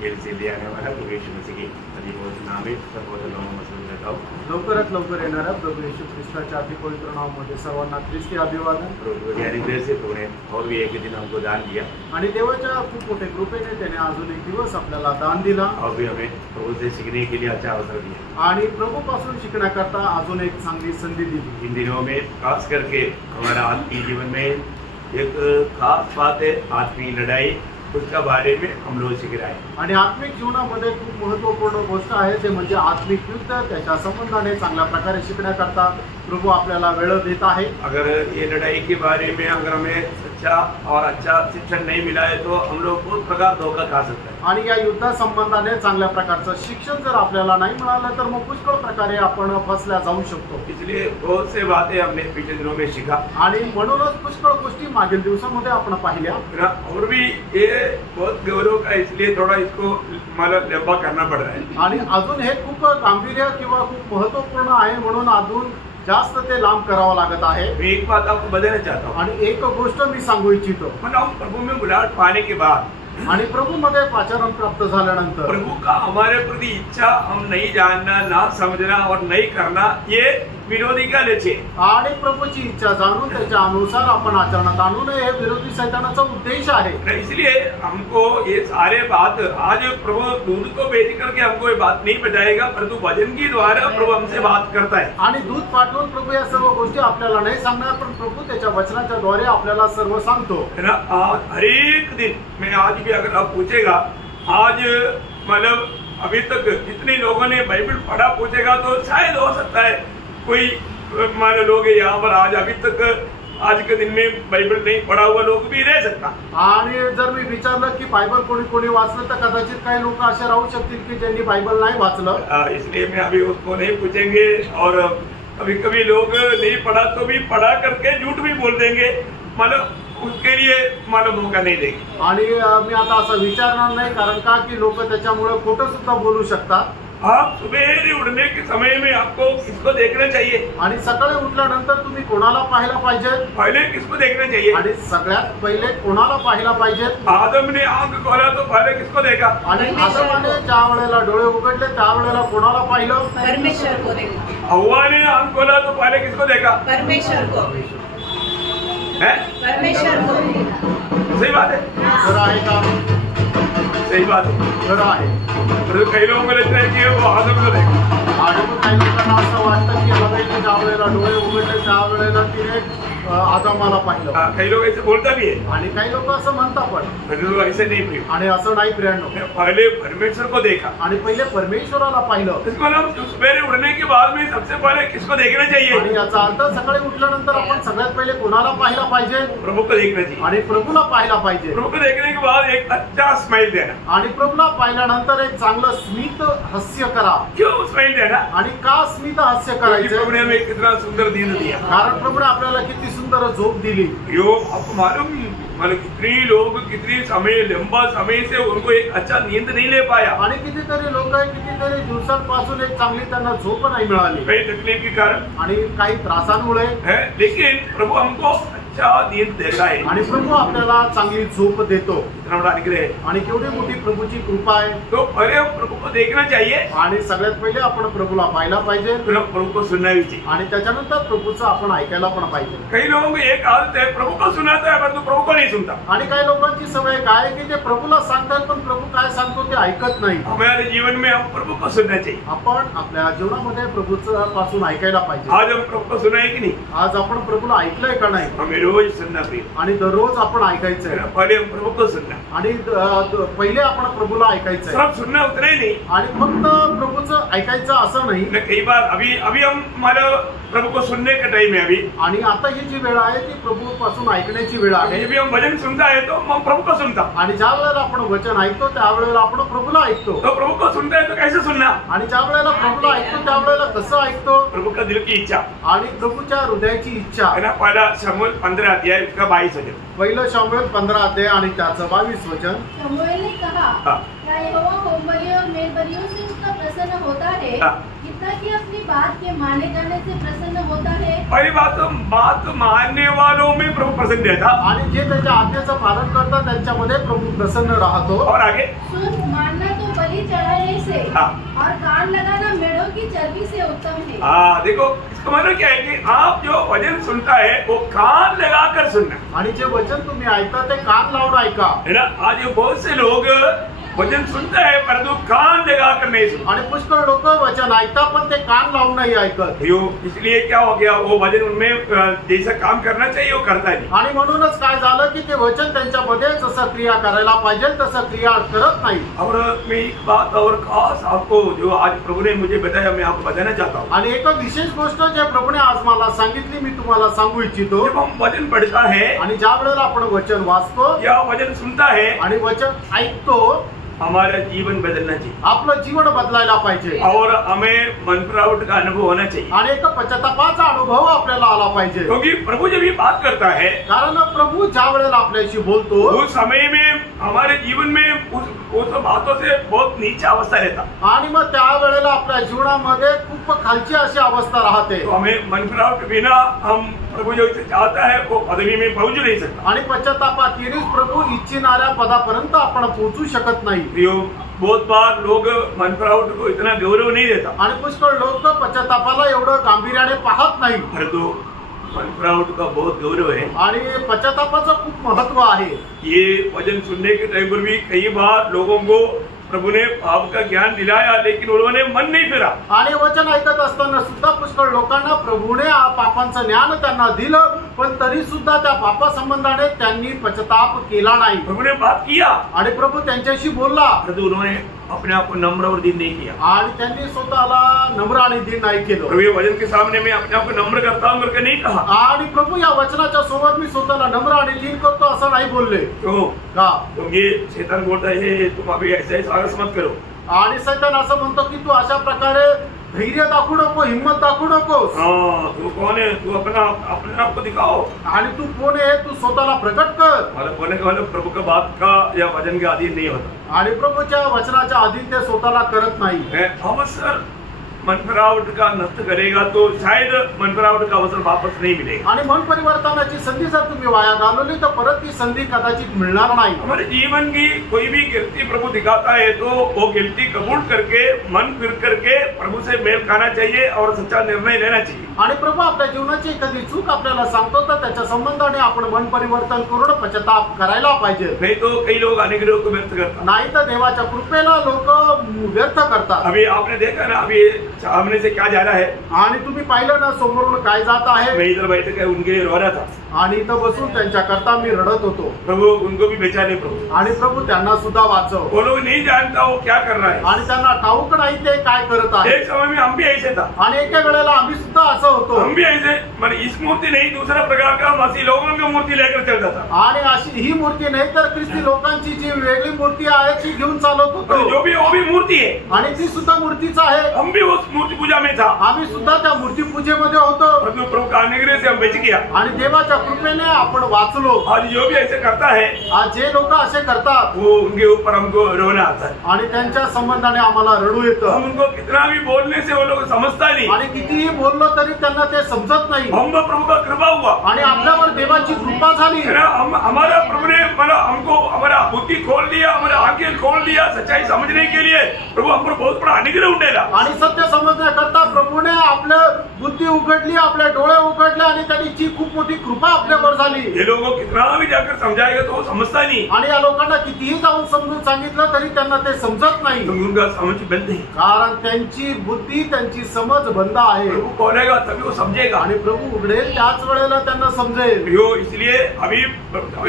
Gel से ले आने वाला प्रभु यीशु मसीह के अति पवित्र नाम में सर्वोच्च नाम में मसरूर रहता हूँ। लवकरात लवकर येणाऱ्या प्रभू येशू ख्रिस्ताच्या अति पवित्र नावामध्ये सर्वांना ख्रिस्ती अभिवादन। प्रभु की हृदय से प्रभु ने और भी एक दिन हमको दान दिया आणि देवाच्या खूप मोठे कृपेने त्याने अजून एक दिवस आपल्याला दान दिला और भी हमें प्रभु से सीखने के लिए अच्छा अवसर दिया आणि प्रभूपासून शिकण्याकरता अजून एक चांगली संधी दिली। इन दिनों में खास करके हमारा आत्मीय जीवन में एक खास बात है आत्मीय लड़ाई, उसका बारे में हम लोग सीख रहे हैं। आणि आत्मिक जीवनामध्ये खूप महत्त्वपूर्ण गोष्ट आहे ते म्हणजे आत्मिक युद्ध, त्याच्या संबंधाने चांगल्या प्रकारे शिकण्याकरता प्रभु आपल्याला वेळ देत आहे। अगर ये लड़ाई के बारे में अगर हमें सच्चा और अच्छा शिक्षण नहीं मिला है तो हम लोग बहुत प्रकार धोखा खा सकते हैं। आणि या युद्धा संबंधाने चांगल्या प्रकारचं शिक्षण जर आपल्याला नाही मिळालं तर मग पुष्कळ प्रकारे आपण फसल्या जाऊ शकतो। इसलिए बहुत से बातें हमने पिछले दिनों में सीखा आणि म्हणूनच पुष्कळ गोष्टी मागील दिवसांमध्ये आपण पाहिल्या। और भी ये बहुत गौरव का, इसलिए थोड़ा इसको मतलब लंबा करना पड़ रहा है। आणि अजून हे खूप गांभीर्य किंवा खूप महत्त्वपूर्ण आहे म्हणून अजून जास्त ते लांब करावं लागत आहे। मैं एक बात आपको बताना चाहता हूँ आणि एक गोष्ट मी सांगू इच्छितो, हम प्रभु में बुलाहट पाने के बाद आणि प्रभू मध्ये पाचारण प्राप्त झाल्यानंतर प्रभु का हमारे प्रति इच्छा हम नहीं जानना, ना समझना और नहीं करना, ये विरोधी का लक्ष्य है। आणि प्रभूची इच्छा जाणून त्याच्या अनुसार आपण आचरणात आणू नये हे विरोधी शैतानाचा उद्देश आहे। इसलिए हमको ये सारे बात आज प्रभु दूध को भेज करके हमको ये बात नहीं बताएगा, परंतु वचन के द्वारा प्रभु हमसे बात करता है। आणि दूध पाठवून प्रभू या सर्व गोष्टी आपल्याला नाही सांगणार, पण प्रभू त्याच्या वचनाच्या द्वारे आपल्याला सर्व सांगतो। हर एक दिन मैं आज भी अगर आप पूछेगा, आज मतलब अभी तक जितने लोगों ने बाइबल पढ़ा पूछेगा तो शायद हो सकता है कोई हमारे लोग यहाँ पर आज अभी तक आज के दिन में बाइबल नहीं पढ़ा हुआ लोग भी रह सकता। आणि जर मी विचारलं की बायबल कोणी कोणी वाचलं तर कदाचित काही लोक असे राहू शकतील की ज्यांनी बायबल नाही वाचलं। इसलिए मैं अभी उसको नहीं पूछेंगे, और कभी कभी लोग नहीं पढ़ा तो भी पढ़ा करके झूठ भी बोल देंगे, मतलब उसके लिए मला मौका नहीं देंगे। आणि मी आता असं विचारणार नाही, कारण का की लोक त्याच्यामुळे खोटं सुद्धा बोलू शकतात। आप सुबह उठने के समय में आपको किसको देखना चाहिए? आणि सकाळी उठल्यानंतर तुम्ही कोणाला पाहायला पाहिजे? पहले किसको देखना चाहिए? आणि सगळ्यात पहिले कोणाला पाहायला पाहिजे? आदम ने आंख खोला तो पहले किसको देखा? आणि आदमाने ज्या वेळेला डोळे उघडले त्या वेळेला कोणाला पाहिलं? परमेश्वर को देखा। हव्वा ने आंख खोला तो पहले किसको देखा? परमेश्वर को। है? परमेश्वर को। सही बात है। खरं आहे का? सही बात है। खरं आहे। कई लोगों को लगता है कि वो आदम को देखा। आणि मग काही लोकांना असं वाटतं की हवेने ज्या वेळेला डोळे उघडले त्या वेळेला तिने आदमाला पाहिलं। कई लोग ऐसे बोलता भी है, आणि काही लोक असं म्हणतात पण ऐसे नहीं प्रिय। आणि असं नाही प्रियांनो, पहले परमेश्वर को देखा आणि पहिले परमेश्वराला पाहिलं। इसको हम सवेरे उठने के बाद में सबसे पहले किसको देखना चाहिए? आणि याचा अर्थ सकाळी उठल्यानंतर आपण सगळ्यात पहिले कोणाला पाहायला पाहिजे? प्रभु को देखना चाहिए। आणि प्रभूला पाहायला पाहिजे। प्रभु को देखने के बाद एक अच्छा स्माइल देना। आणि प्रभूला पाहिल्यानंतर एक चांगलं स्मित हास्य करा। क्यों स्माइल देना? आणि का स्मित हास्य करायचं? प्रभु ने हमें कितना सुंदर दिन दिया। कारण प्रभूने आपल्याला किती सुंदर झोप दिली। यो आपको मालूम, मतलब कितने लोग कितने समय लंबा समय से उनको एक अच्छा नींद नहीं ले पाया। आणि कितीतरी लोक कितीतरी दिवसांपासून एक चांगली त्यांना झोप नाही मिळाली, कई तकलीफ के कारण आणि काही त्रासांमुळे है, लेकिन प्रभु हमको अच्छा नींद देता है। आणि प्रभू आपल्याला चांगली झोप देतो। इतना बड़ा अनुग्रह है। आणि केवढी मोठी प्रभूची कृपा आहे। तो पहले हम प्रभु को देखना चाहिए, आणि सगळ्यात पहिले आपण प्रभूला पाहायला पाहिजे, फिर हम प्रभु को सुनना भी चाहिए। आणि त्याच्यानंतर प्रभूचं आपण ऐकायला पण पाहिजे। कई लोगों की एक आदत है, प्रभु को सुनाता है परंतु प्रभु को नहीं सुनता। आणि काही लोकांची सवय काय आहे की ते प्रभूला सांगतात पण प्रभू काय सांगतो ते ऐकत नाही। हमारे जीवन में हम प्रभु को सुनना चाहिए। आपण आपल्या जीवनामध्ये प्रभूचं पासून ऐकायला पाहिजे। आज हम प्रभु को सुना है कि नहीं? आज आपण प्रभूला ऐकलंय का नाही? हमें रोज सुनना चाहिए। आणि दररोज आपण ऐकायचंय। पहले हम प्रभु को सुनना, आणि पहिले आपण प्रभूला ऐकायचंय। सिर्फ सुनना उतना ही नहीं, आणि फक्त प्रभूचं ऐकायचं असं नाही। कई बार अभी हम हमारा प्रभु को सुनने का टाइम है अभी, आणि आता ही जी वेळ आहे ती प्रभू पासून ऐकण्याची वेळ आहे। जब हम भजन सुनता है तो हम प्रभु को सुनता, आणि ज्या वेळेला आपण वचन ऐकतो त्यावेळेला आपण प्रभूला ऐकतो। तो प्रभु को सुनता है तो कैसे सुनना? आणि ज्या वेळेला प्रभूला ऐकतो त्यावेळेला कसं ऐकतो? प्रभु का दिल की इच्छा, आणि प्रभूच्या हृदयाची इच्छा है ना। पहला शमूएल 15 अध्याय उसका 22 वचन। पहिलं शमूएल 15 अध्याय आणि त्याचं 22 वचन। शमूएल ने कहा, क्या यहोवा होमबलि और मेलबलियों से उसका प्रसन्न होता है, हाँ। कितना कि अपनी बात के माने जाने से प्रसन्न होता है। पहली बात मानने वालों में प्रभु प्रसन्न रहता। आणि जे त्याच्या आज्ञेचं पालन करतात त्यांच्यामध्ये प्रभू प्रसन्न राहतो. और आगे सुन, मानना तो बलि चढ़ाने से हाँ। और कान लगाना मेढ़ों की चर्बी से उत्तम है। हाँ, देखो इसका मतलब क्या है कि आप जो वचन सुनता है वो कान लगाकर सुनना आणि जे वचन तुम्ही ऐकता ते कान लावून ऐका. है ना. आज ये बहुत से लोग वचन सुनता है परंतु कान लगाकर नहीं सुनता. आणि पुष्कळ लोक वचन ऐकतात पण ते कान लावून नाही ऐकत. इसलिए क्या हो गया, वो वचन उनमें जैसा काम करना चाहिए वो करता नहीं. आणि म्हणूनच काय झालं की ते वचन त्यांच्यामध्ये जसं क्रिया करायला पाहिजे तसं क्रिया करत नाही. और मैं एक बात और खास आपको जो आज प्रभु ने मुझे बताया मैं आपको बताना चाहता हूँ. आणि एक विशेष गोष्ट जे प्रभूने आज मला सांगितली मी तुम्हाला सांगू इच्छितो. जब हम वचन पढ़ता है आणि ज्या वेळेला आपण वचन वाचतो या वचन सुनता है आणि वचन ऐकतो हमारा जीवन बदलना चाहिए आपलं जीवन बदलायला पाहिजे और हमें मनपरावट का अनुभव होना चाहिए. आणि एक पश्चातापाचा अनुभव आपल्याला आला पाहिजे. क्योंकि प्रभु जब ये बात करता है कारण प्रभू ज्या वेळेला आपल्याशी बोलतो उस समय में हमारे जीवन में उस बातों से बहुत नीचे अवस्था रहता. आणि मग त्या वेळेला आपल्या जीवनामध्ये खूप खालची अशी अवस्था राहते. तो हमें मनपरावट बिना हम प्रभु जो चाहता है वो पदवी में पहुंच नहीं सकता. आणि पश्चातापाखेरीज प्रभू इच्छिणाऱ्या पदापर्यंत आपण पोहोचू शकत नाही. बहुत बार लोग मनपरावट को इतना गौरव नहीं देता आणि पुष्कळ लोक पश्चातापाला एवढं गांभीर्याने पाहत नाही. परंतु मनपरावट का बहुत गौरव है आणि पश्चातापाचं खूप महत्व आहे. ये वचन सुनने के टाइम पर भी कई बार लोगों को प्रभु ने पाप का ज्ञान दिलाया लेकिन उन्होंने मन नहीं फिरा. आणि वचन ऐकत असताना सुद्धा पुष्कळ लोकांना प्रभूने पापांचं ज्ञान त्यांना दिलं पण तरी सुद्धा त्या पापा संबंधाने त्यांनी पश्चाताप केला नाही. प्रभु ने बात किया आणि प्रभू त्यांच्याशी बोलला परंतु उन्होंने अपने आप को नम्र और दीन नहीं किया. आणि त्यांनी स्वतःला नम्र आणि दीन नाही केलं. प्रभु ये वचन के सामने मैं अपने आप को नम्र करता हूँ करके नहीं कहा. आणि प्रभू या वचनाच्या सोबत मी स्वतःला नम्र आणि दीन करतो असं नाही बोलले. क्यों? का? क्योंकि शैतान बोलता है तुम अभी ऐसे साहस मत करो. आणि सैतान असं म्हणतो की तू अशा प्रकारे धैर्य दाखवू नको, हिम्मत दाखवू नकोस. हाँ, तू कौन है? तू अपने आप को दिखाओ. आणि तू कोण आहे तू स्वतःला प्रकट कर. मतलब बोलने का मतलब प्रभु का बात का या वचन के अधीन नहीं होता. आणि प्रभूच्या वचनाच्या अधीन ते स्वतःला करत नाही. अवसर मनपरावट का नष्ट करेगा तो शायद मनपरावट का अवसर वापस नहीं मिलेगा. आणि मन परिवर्तनाची संधी जर तुम्ही वाया घालवली तर परत ती संधी कदाचित मिळणार नाही. हमारे जीवन की कोई भी गिरती प्रभु दिखाता है तो वो गिरती कबूल करके मन फिर करके प्रभु से मेल खाना चाहिए और सच्चा निर्णय लेना चाहिए. आणि प्रभू आपल्या जीवनाची एखादी चूक आपल्याला सांगतो तर त्याच्या संबंधाने आपण मन परिवर्तन करून पश्चाताप करायला पाहिजे. नहीं तो कई लोग अनुग्रह को व्यक्त करतात. नाही तर देवाच्या कृपेला लोक व्यर्थ करतात. अभी आपने देखा ना अभी सामने से क्या जा रहा है. आणि तुम्ही पाहिलं ना समोरून काय जात आहे. मैं इधर बैठ कर उनके लिए रो रहा था. आणि इथं बसून त्यांच्या करता मी रडत होतो. प्रभु उनको भी बचाने प्रभु. आणि प्रभू त्यांना सुद्धा वाचव. वो लोग नहीं जानता वो क्या कर रहा है. आणि त्यांना ठाऊक नाही ते काय करत आहे. एक समय में हम भी ऐसे था. आणि एका वेळेला आम्ही सुद्धा असं होतो. हम भी ऐसे मैंने इस मूर्ति नहीं दूसरा प्रकार का मसीह लोगों की मूर्ति लेकर चलता था. आणि अशी ही मूर्ती नाही तर ख्रिस्ती लोकांची जी वेगळी मूर्ती आहे ती घेऊन चालत होतो. जो भी वो भी मूर्ति है आणि ती सुद्धा मूर्तीच आहे. हम भी उस मूर्ति पूजा में था. आम्ही सुद्धा त्या मूर्ती पूजेमध्ये होतो. परंतु प्रभु का अनुग्रह से हम बच गया. आणि देवाच्या कृपेने आपण वाचलो. आज जो भी ऐसे करता है आज जे लोक असे करतात वो उनके ऊपर हमको रोना आता है. आणि त्यांच्या संबंधाने आम्हाला रडू येतं. हम उनको कितना भी बोलने से वो लोग समझता नहीं. आणि कितीही बोललो तरी त्यांना ते समजत नाही. हम प्रभु का कृपा हुआ आणि आपल्यावर देवाची कृपा झाली. हमारा प्रभु ने हमको हमारा बुद्धि खोल दिया, हमारा आंखें खोल दिया सच्चाई समझने के लिए. प्रभु हम पर बहुत बड़ा अनुग्रह उंडेला. आणि सत्य समजण्याकरता प्रभूने आपलं बुद्धी उघडली, आपले डोळे उघडले आणि त्यांची खूप मोठी कृपा आपल्यावर झाली. ये लोगों कितना भी जाकर समझाएगा तो वो समझता नहीं. आणि या लोकांना कितीही जाऊन समजून सांगितलं तरी त्यांना ते समजत नाही. तो उनका समझ बंद नहीं. कारण त्यांची बुद्धी त्यांची समज बंद आहे. प्रभु बोलेगा तभी वो समझेगा. आणि प्रभू उघडेल त्याच वेळेला त्यांना समजेल. इसलिए अभी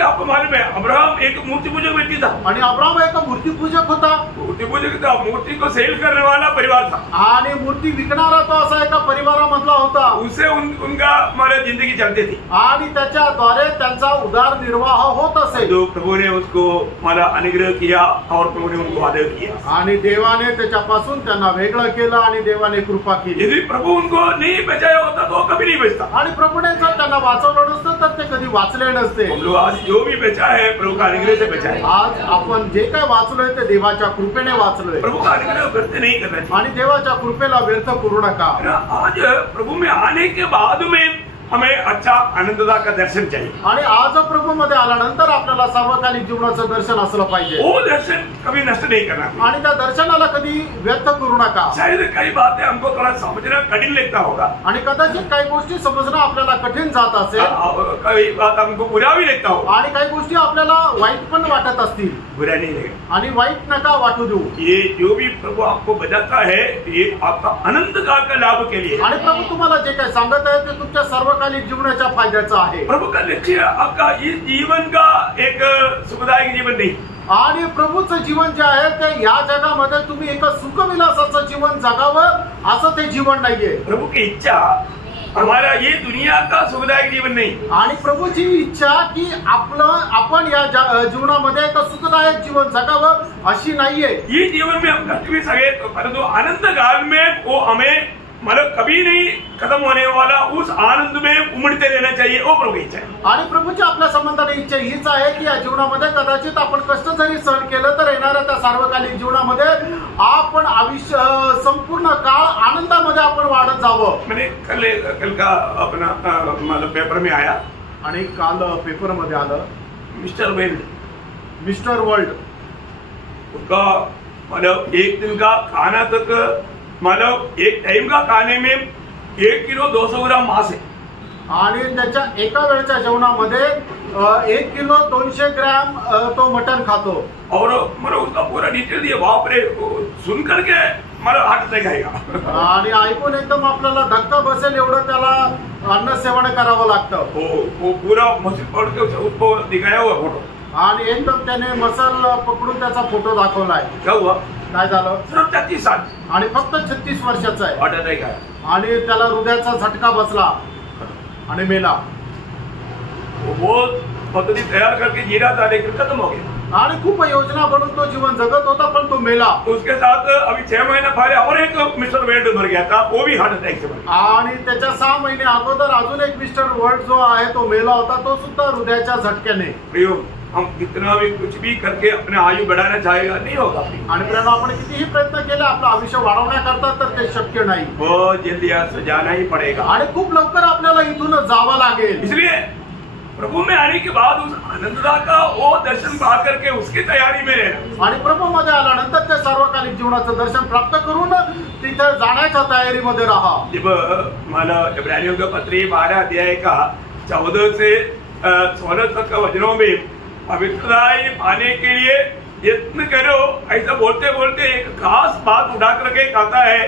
आपको मालूम है अब्राहम एक मूर्ति पूजक व्यक्ति था. आणि अब्राहम एक मूर्ती पूजक होता. मूर्ति पूजक था. मूर्ति को सेल करने वाला परिवार था. आणि मूर्ती विकणारा तो असा एका परिवारामधला होता. उससे उनका हमारे जिंदगी चलती थी. आणि आणि त्याच्याद्वारे त्यांचा उदरनिर्वाह होत असे. जो प्रभु ने उसको मला अनुग्रह किया और प्रभु ने उनको आदर किया. आणि देवाने त्याच्यापासून त्यांना वेगळं केलं आणि देवाने कृपा केली. यदि प्रभु उनको नहीं बचाया होता तो कभी नहीं बचता. आणि प्रभूने जर त्यांना वाचवलं नसतं तर ते कधी वाचले नसते. हम लोग आज जो भी बचा है प्रभु का अनुग्रह से बचा है. आज आपण जे काय वाचलोय ते देवाच्या कृपेने वाचलोय. प्रभु का अनुग्रह व्यर्थ नहीं करना चाहिए. आणि देवाच्या कृपेला व्यर्थ करू नका. आज प्रभु में आने के बाद में हमें अच्छा आनंददा का दर्शन चाहिए. आणि आज प्रभू मध्ये आल्यानंतर आपल्याला सर्वकालिक जीवनाचं दर्शन असलं पाहिजे. वो दर्शन कभी नष्ट नहीं करना. आणि त्या दर्शनाला कधी व्यर्थ करू नका. शायद कई बातें हमको थोड़ा समझना कठिन लगता होगा. आणि कदाचित काही गोष्टी समजणं आपल्याला कठीण जात असेल. कई बात हमको बुरा भी लगता होगा. आणि काही गोष्टी आपल्याला वाईट पण वाटत असतील. बुरा नहीं लगेगा. आणि वाईट नका वाटू देऊ. ये जो भी प्रभु आपको बताता है ये आपका अनंत काल का लाभ के लिए. आणि प्रभू तुम्हाला जे काही सांगत आहे ते तुमच्या सर्वकालिक जीवनाच्या फायद्याचं आहे. प्रभु का लक्ष्य आपका इस जीवन का एक सुखदायक जीवन नहीं. आणि प्रभूचं जीवन जे आहे ते या जगामध्ये तुम्ही एक सुखविलासाचं जीवन जगावं असं ते जीवन नाहीये. प्रभु की इच्छा हमारा ये दुनिया का सुखदायक जीवन नहीं. आणि प्रभूची इच्छा की आपण या जीवनामध्ये एक सुखदायक जीवन जगावं अशी नाहीये. ये जीवन में हम कष्ट भी सके परंतु अनंत काल में वो हमें मतलब कभी नहीं खत्म होने वाला उस आनंद में उमड़ते रहना चाहिए. वो प्रभु की इच्छा है. आणि प्रभूची आपल्या संबंधाने इच्छा हीच आहे की या जीवनामध्ये कदाचित आपण कष्ट जरी सहन केलं तर येणाऱ्या त्या सार्वकालिक जीवनामध्ये आपण आयुष्य संपूर्ण काळ आनंदामध्ये आपण वाढत जावं. मैंने कल का अपना मतलब पेपर में आया. आणि काल पेपर मध्ये आलं मिस्टर वर्ल्ड उसका मतलब एक दिन का खाना तक मतलब एक टाइम का खाने में 1 किलो 200 ग्राम मांस है. आणि त्याच्या एका वेळच्या जेवणामध्ये 1 किलो 200 ग्रॅम तो मटन खातो. और मतलब उसका पूरा डिटेल दिया. बाप रे सुन करके मला हार्ट अटॅक आएगा. आणि ऐकून एकदम आपल्याला धक्का बसेल एवढं त्याला अन्न सेवन करावं लागतं. वो पूरा मसल पकड़ के उसको दिखाया हुआ फोटो. आणि एकदम त्याने मसल पकडून त्याचा फोटो दाखवलाय. क्या हुआ? काय झालं? सिर्फ 33 साल आणि फक्त 36 वर्षाचा आहे. हार्ट अटॅक आया. आणि त्याला हृदयाचा झटका बसला आणि मेला. वो पद्धति तैयार करके जी रहा था लेकिन खत्म हो गया. आणि खूप योजना बनून तो जीवन जगत होता पण तो मेला. उसके साथ अभी 6 महीने पहले और एक मिस्टर वर्ल्ड मर गया था. वो भी हार्ट अटैक से मर. आणि त्याच्या 6 महिने अगोदर अजून एक मिस्टर वर्ल्ड जो आहे तो मेला होता. तो सुद्धा हृदयाच्या झटक्याने. हम कितना भी कुछ भी करके अपने आयु बढ़ाना चाहेगा नहीं होगा. आणि प्रेरणा आपण कितीही प्रयत्न केले आपलं आयुष्य वाढवण्याकरता तर ते शक्य नाही. बहुत जल्दी आज जाना ही पड़ेगा. आणि खूप लवकर आपल्याला इथून जावं लागेल. इसलिए प्रभु में आने के बाद उस आनंददा का वो दर्शन पा करके उसकी तैयारी में रहना. आणि प्रभू मध्ये आल्यानंतर ते सार्वकालिक जीवनाचं दर्शन प्राप्त करून तिथे जाण्याच्या तयारीमध्ये राहा. जब मला इब्रानियों का पत्री 12 अध्याय का 14 से 16 तक का वचनों में पवित्रताई पाने के लिए यत्न करो ऐसा बोलते बोलते एक खास बात उठा करके कहता है.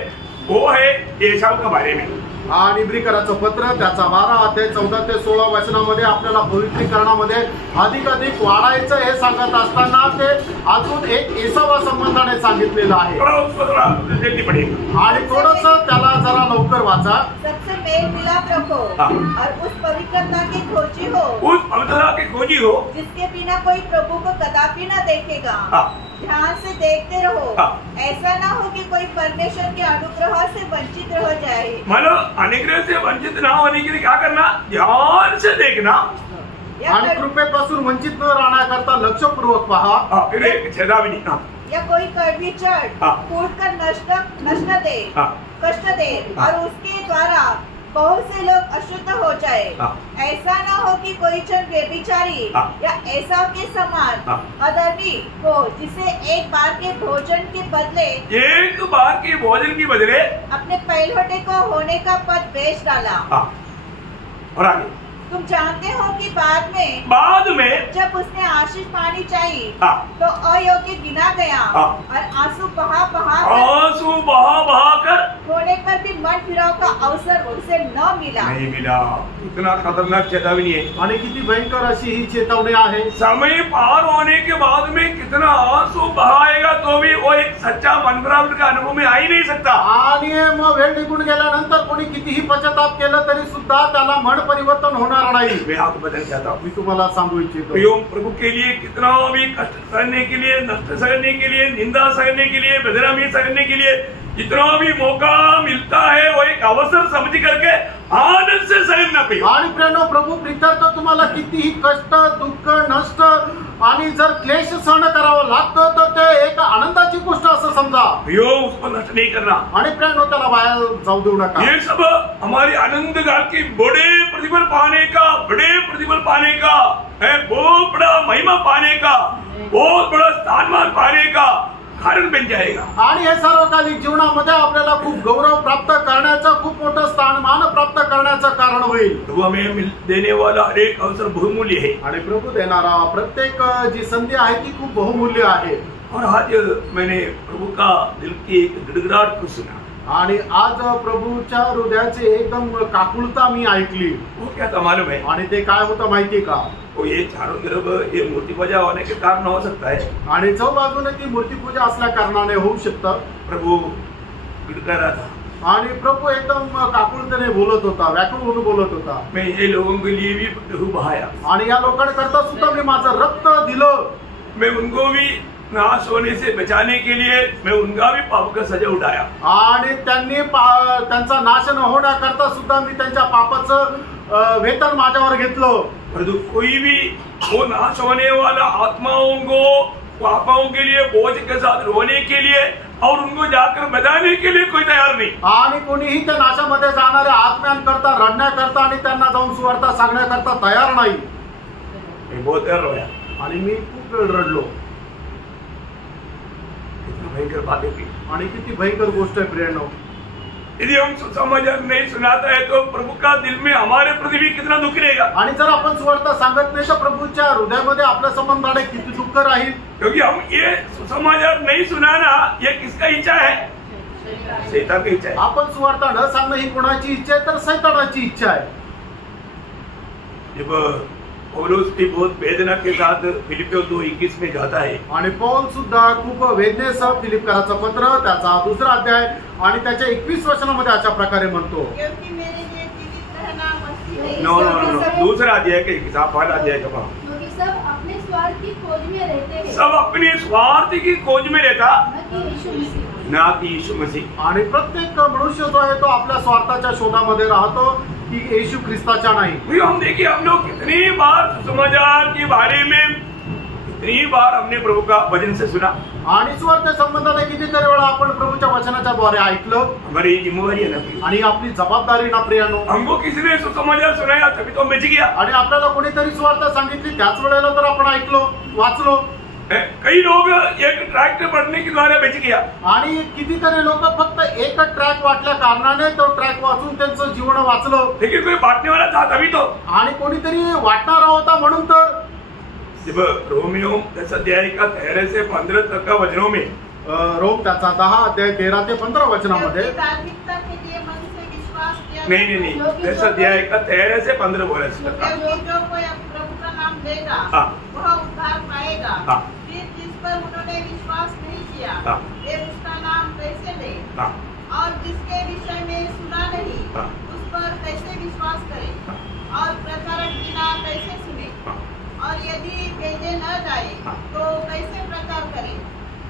वो है एसाव के बारे में. आणि इब्रिकराचं पत्र त्याचा 12 अध्याय 14 ते 16 वचनामध्ये आपल्याला पवित्रीकरणामध्ये अधिक वाढायचं हे सांगत असताना ते अजून एक एसावा संबंधाने सांगितलेलं आहे. आणि थोडस त्याला जरा लवकर वाचा. सबसे मेल मिलाप रखो और उस पवित्रता की खोजी हो. उस पवित्रता की खोजी हो जिसके बिना कोई प्रभु को कदापि न देखेगा. ध्यान से देखते रहो. ऐसा ना हो कि कोई परमेश्वर के अनुग्रह से वंचित रह जाए. मतलब अनुग्रह से वंचित ना होने के लिए क्या करना? ध्यान से देखना. आणि कृपेपासून वंचित न राहण्याकरता लक्षपूर्वक पहा. फिर एक चेतावनी. या कोई कड़वी चढ़ फूट कर नष्ट दे कष्ट दे और उसके द्वारा बहुत से लोग अशुद्ध हो जाए. ऐसा ना हो कि कोई जन व्यभिचारी या ऐसा के समान अधर्मी हो जिसे एक बार के भोजन के बदले अपने पहलवटे को होने का पद बेच डाला. और आगे तुम जानते हो कि बाद में जब उसने आशीष पानी चाहिए तो अयोग्य गिना गया और आंसू बहा बहा कर होने पर पर भी मन फिराव का अवसर उसे न मिला। नहीं मिला। इतना खतरनाक चेतावनी है। आणि किती भयंकर अशी ही चेतावणी आहे। समय पार होने के बाद में कितना आंसू बहाएगा तो भी वो एक सच्चा मनफिरावट का अनुभव में आ ही नहीं सकता। आणि मग वेळ निघून गेल्यानंतर कोणी कितीही पश्चाताप केलं तरी सुद्धा त्याला मन परिवर्तन होणार नाही। मैं आपको बताना चाहता हूँ, मी तुम्हाला सांगू इच्छितो, प्रभु के लिए कितना भी कष्ट सहने के लिए, नष्ट सहने के लिए, निंदा सहने के लिए, बदनामी सहने के लिए जितना भी मौका मिलता है वो एक अवसर समझ करके आनंद से सहन न पाहिजे। आणि प्रेरणा प्रभू प्रित्यर्थ तुम्हाला कितीही कष्ट, दुःख, नष्ट आणि जर क्लेश सहन करावं लागतं तर ते एक आनंदाची गोष्ट असं समजा। यो उसको नष्ट नहीं करना। आणि प्रेरणा त्याला वाया जाऊ देऊ नका। ये सब हमारी आनंद काल की बड़े प्रतिफल पाने का, बड़े प्रतिफल पाने का है, बहुत बड़ा महिमा पाने का, बहुत बड़ा स्थानमान पाने का कारण बन जाएगा। आणि हे सर्वकालिक जीवनामध्ये आपल्याला खूप गौरव प्राप्त करण्याचं, खूप मोठं स्थानमान प्राप्त करण्याचं कारण होईल। प्रभु हमें देने वाला हर एक अवसर बहुमूल्य है। आणि प्रभू देणारा प्रत्येक जी संधी आहे ती खूप बहुमूल्य आहे। और आज मैंने प्रभु का दिल की एक गिड़गिड़ाहट को सुना। आणि आज प्रभूच्या हृदयाची एकदम काकुळता मी ऐकली। वो क्या था मालूम है? आणि ते काय होतं माहितीये का? वो ये चारों तरफ ये मूर्ति पूजा होने के कारण हो सकता है। आणि चौ बाजूने ती मूर्ती पूजा असल्या कारणाने होऊ शकतं। प्रभु गिड़गिड़ा रहा था आणि प्रभू एकदम काकुळतेने बोलत होता, व्याकुळ होऊन बोलत होता। मैं ये लोगों के लिए भी लहू बहाया। आणि या लोकांकरता सुद्धा मी माझं रक्त दिलं। मैं उनको भी नाश होने से बचाने के लिए मैं उनका भी पाप का सजा उठाया। आणि त्यांनी त्यांचा नाश न होण्याकरता सुद्धा मी त्यांच्या पापाचं वेतन माझ्यावर घेतलं। परंतु कोई भी वो नाश होने वाला आत्माओं को पापों के लिए बोझ के साथ रोने के लिए और उनको जाकर बताने के लिए कोई तैयार नहीं। आणि कोणीही त्या नाशामध्ये जाणाऱ्या आत्म्यांकरता रडण्याकरता आणि त्यांना जाऊन सुवार्ता सांगण्याकरता तयार नाही। मैं बहुत डर रोया आणि मी खूप वेळ रडलो। भयंकर बात है। आणि किती भयंकर गोष्ट आहे प्रेरणा। यदि हम सुसमाचार नहीं सुनाता है तो प्रभु का दिल में हमारे प्रति भी कितना दुख रहेगा। आणि जर आपण सुवार्ता सांगत नाही तर प्रभूच्या हृदयामध्ये आपल्या संबंधाने किती दुःख राहील। क्योंकि हम ये सुसमाचार नहीं सुनाना ये किसका इच्छा है? शैतान की इच्छा है। आपण सुवार्ता न सांगणं ही कोणाची इच्छा आहे तर शैतानाची इच्छा आहे। जब पौलुस भी बहुत वेदना के साथ फिलिपियों 2:21 में जाता है। आणि पौल सुद्धा खूप वेदनेसह फिलिपकराचं पत्र त्याचा 2रा अध्याय आणि त्याच्या 21 वचनामध्ये अशा प्रकारे म्हणतो, क्योंकि मेरे लिए जीवित रहना मसीह है। नो 2रा अध्याय के हिसाब वाला अध्याय का क्योंकि सब अपने स्वार्थ की खोज में रहते हैं। सब अपने स्वार्थ की खोज में रहता ना कि यीशु मसीह। आणि प्रत्येक मनुष्य जो आहे तो आपल्या स्वार्थाच्या शोधामध्ये राहतो कि येशू ख्रिस्ताचा नाही। हम देखिए हम लोग कितनी बार सुसमाचार के बारे में कितनी बार हमने प्रभु का वचन से सुना। आणि स्वार्थ संबंधाने कितीतरी वेळा आपण प्रभूच्या वचनाच्या द्वारे ऐकलं। हमारी जिम्मेवारी है ना, आणि आपली जबाबदारी ना प्रियानो। हमको किसी ने सुसमाचार सुनाया तभी तो बच गया। आणि आपल्याला कोणीतरी स्वार्थ सांगितली त्याच वेळेला तर आपण ऐकलो, वाचलो। कई लोग एक ट्रैक पढ़ने के द्वारा बच गया। आणि कितीतरी लोक फक्त एक ट्रॅक वाटल्या कारणाने तो ट्रॅक वाचून त्यांचं जीवन वाचलं। लेकिन कोई बांटने वाला था तभी तो। आणि कोणीतरी वाटणारा होता म्हणून तर। जब रोमियो 10 अध्याय का 13 से 15 तक का वचनों में रोम त्याचा 10 अध्याय 13 ते 15 वचनामध्ये धार्मिकता के लिए मन से विश्वास किया। नहीं 10 अध्याय का 13 से 15 बोला। क्योंकि जो कोई प्रभु का नाम लेगा वह उद्धार पाएगा। फिर जिस पर उन्होंने विश्वास नहीं किया वे उसका नाम कैसे ले? और जिसके विषय में सुना नहीं उस पर कैसे विश्वास करे? और प्रचारक बिना कैसे सुने? और यदि भेजे न जाए तो कैसे प्रचार करे?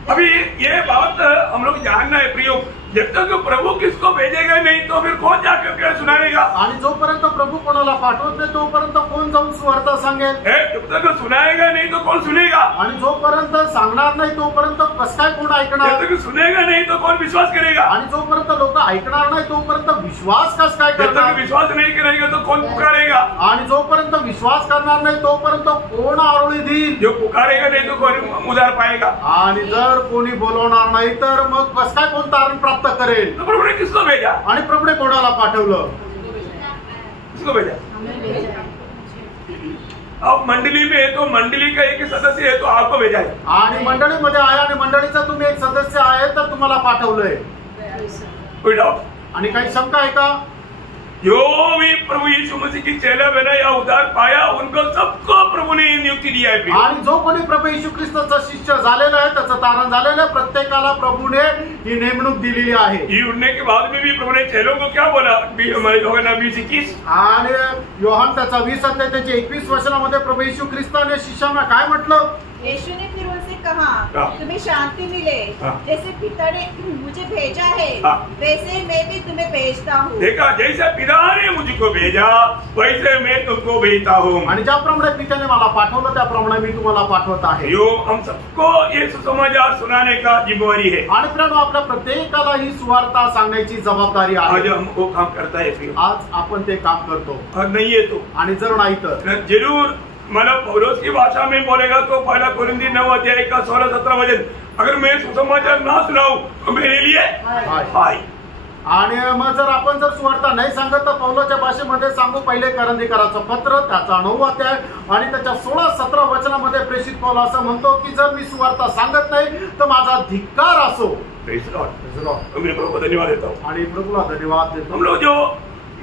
अभी ये बात हम लोग जानना है प्रियो। जब तक प्रभु किसको भेजेगा नहीं तो फिर कौन जाकर के सुनाएगा? आणि जोपर्यंत प्रभू कोणाला पाठवत नाही तोपर्यंत कोण जाऊन सुवार्ता सांगेल? जब तक सुनाएगा नहीं तो कौन सुनेगा? आणि जोपर्यंत सांगणार नाही तोपर्यंत कसं काय कोण ऐकणार? जब तक सुनेगा नहीं तो कौन विश्वास करेगा? आणि जोपर्यंत लोक ऐकणार नाही तोपर्यंत विश्वास कसं काय जब करणार? तक विश्वास नहीं करेगा तो कौन पुकारेगा? आणि जोपर्यंत विश्वास करणार नाही तोपर्यंत कोण आरोळी देईल? जो पुकारेगा नहीं तो कौन उधार पाएगा? आणि जर कोणी बोलवणार नाही तर मग कसं काय कोण तारण प्राप्त करेल? तो प्रभु ने किसको भेजा? आणि प्रभूने कोणाला पाठवलं? किसको भेजा? अब मंडली में है तो मंडली का एक सदस्य है तो आपको भेजा है। आणि मंडळीमध्ये आहे आणि मंडळीचा तुम्ही एक सदस्य आहे तर तुम्हाला पाठवलंय। कोई डाउट? आणि काही शंका आहे का? जो भी प्रभु यीशु मसीह की चेला बना या उद्धार पाया उनको सबको प्रभु ने नियुक्ति दिया है। आणि जो कोणी प्रभू येशू ख्रिस्ताचा शिष्य झालेला आहे, त्याचं तारण झालेलं आहे, प्रत्येकाला प्रभूने ही नेमणूक दिलेली आहे। ये उठने के बाद में भी प्रभु ने चेलों को क्या बोला? हमारे योहाना 20:21 आणि योहान त्याचा 20 अध्याय त्याच्या 21 वचनामध्ये प्रभू येशू ख्रिस्ताने शिष्यांना काय म्हटलं? यीशु ने फिर उनसे कहा, तुम्हें शांति मिले। जैसे पिता ने मुझे भेजा है वैसे मैं भी तुम्हें भेजता हूँ। देखा, जैसे पिता ने मुझको भेजा वैसे मैं तुमको भेजता हूँ। आणि ज्याप्रमाणे पित्याने मला पाठवलं त्याप्रमाणे मी तुम्हाला पाठवत आहे। यो हम सबको ये सुसमाचार सुनाने का जिम्मेवारी है। आणि प्रिय आपल्या प्रत्येकाला ही सुवार्ता सांगण्याची जबाबदारी आहे। आज हम वो काम करता है। आज आपण ते काम करतो और नहीं है तो, आणि जर नाही तर जरूर मतलब पौलुस की भाषा में बोलेगा तो पहला कोरिन्थी 9 अध्याय का 16-17 वचन, अगर मैं सुसमाचार ना सुनाऊं तो मेरे लिए हाय। आणि मग जर आपण जर सुवार्ता नाही सांगत तर पौलाच्या भाषेमध्ये सांगू पहिले करंदीकराचं पत्र त्याचा 9 अध्याय आणि त्याच्या 16-17 वचनामध्ये प्रेषित पौल असं म्हणतो की जर मी सुवार्ता सांगत नाही तर माझा धिक्कार असो। मैं प्रभु को धन्यवाद देता हूँ आणि प्रभूला धन्यवाद देतो। हम लोग जो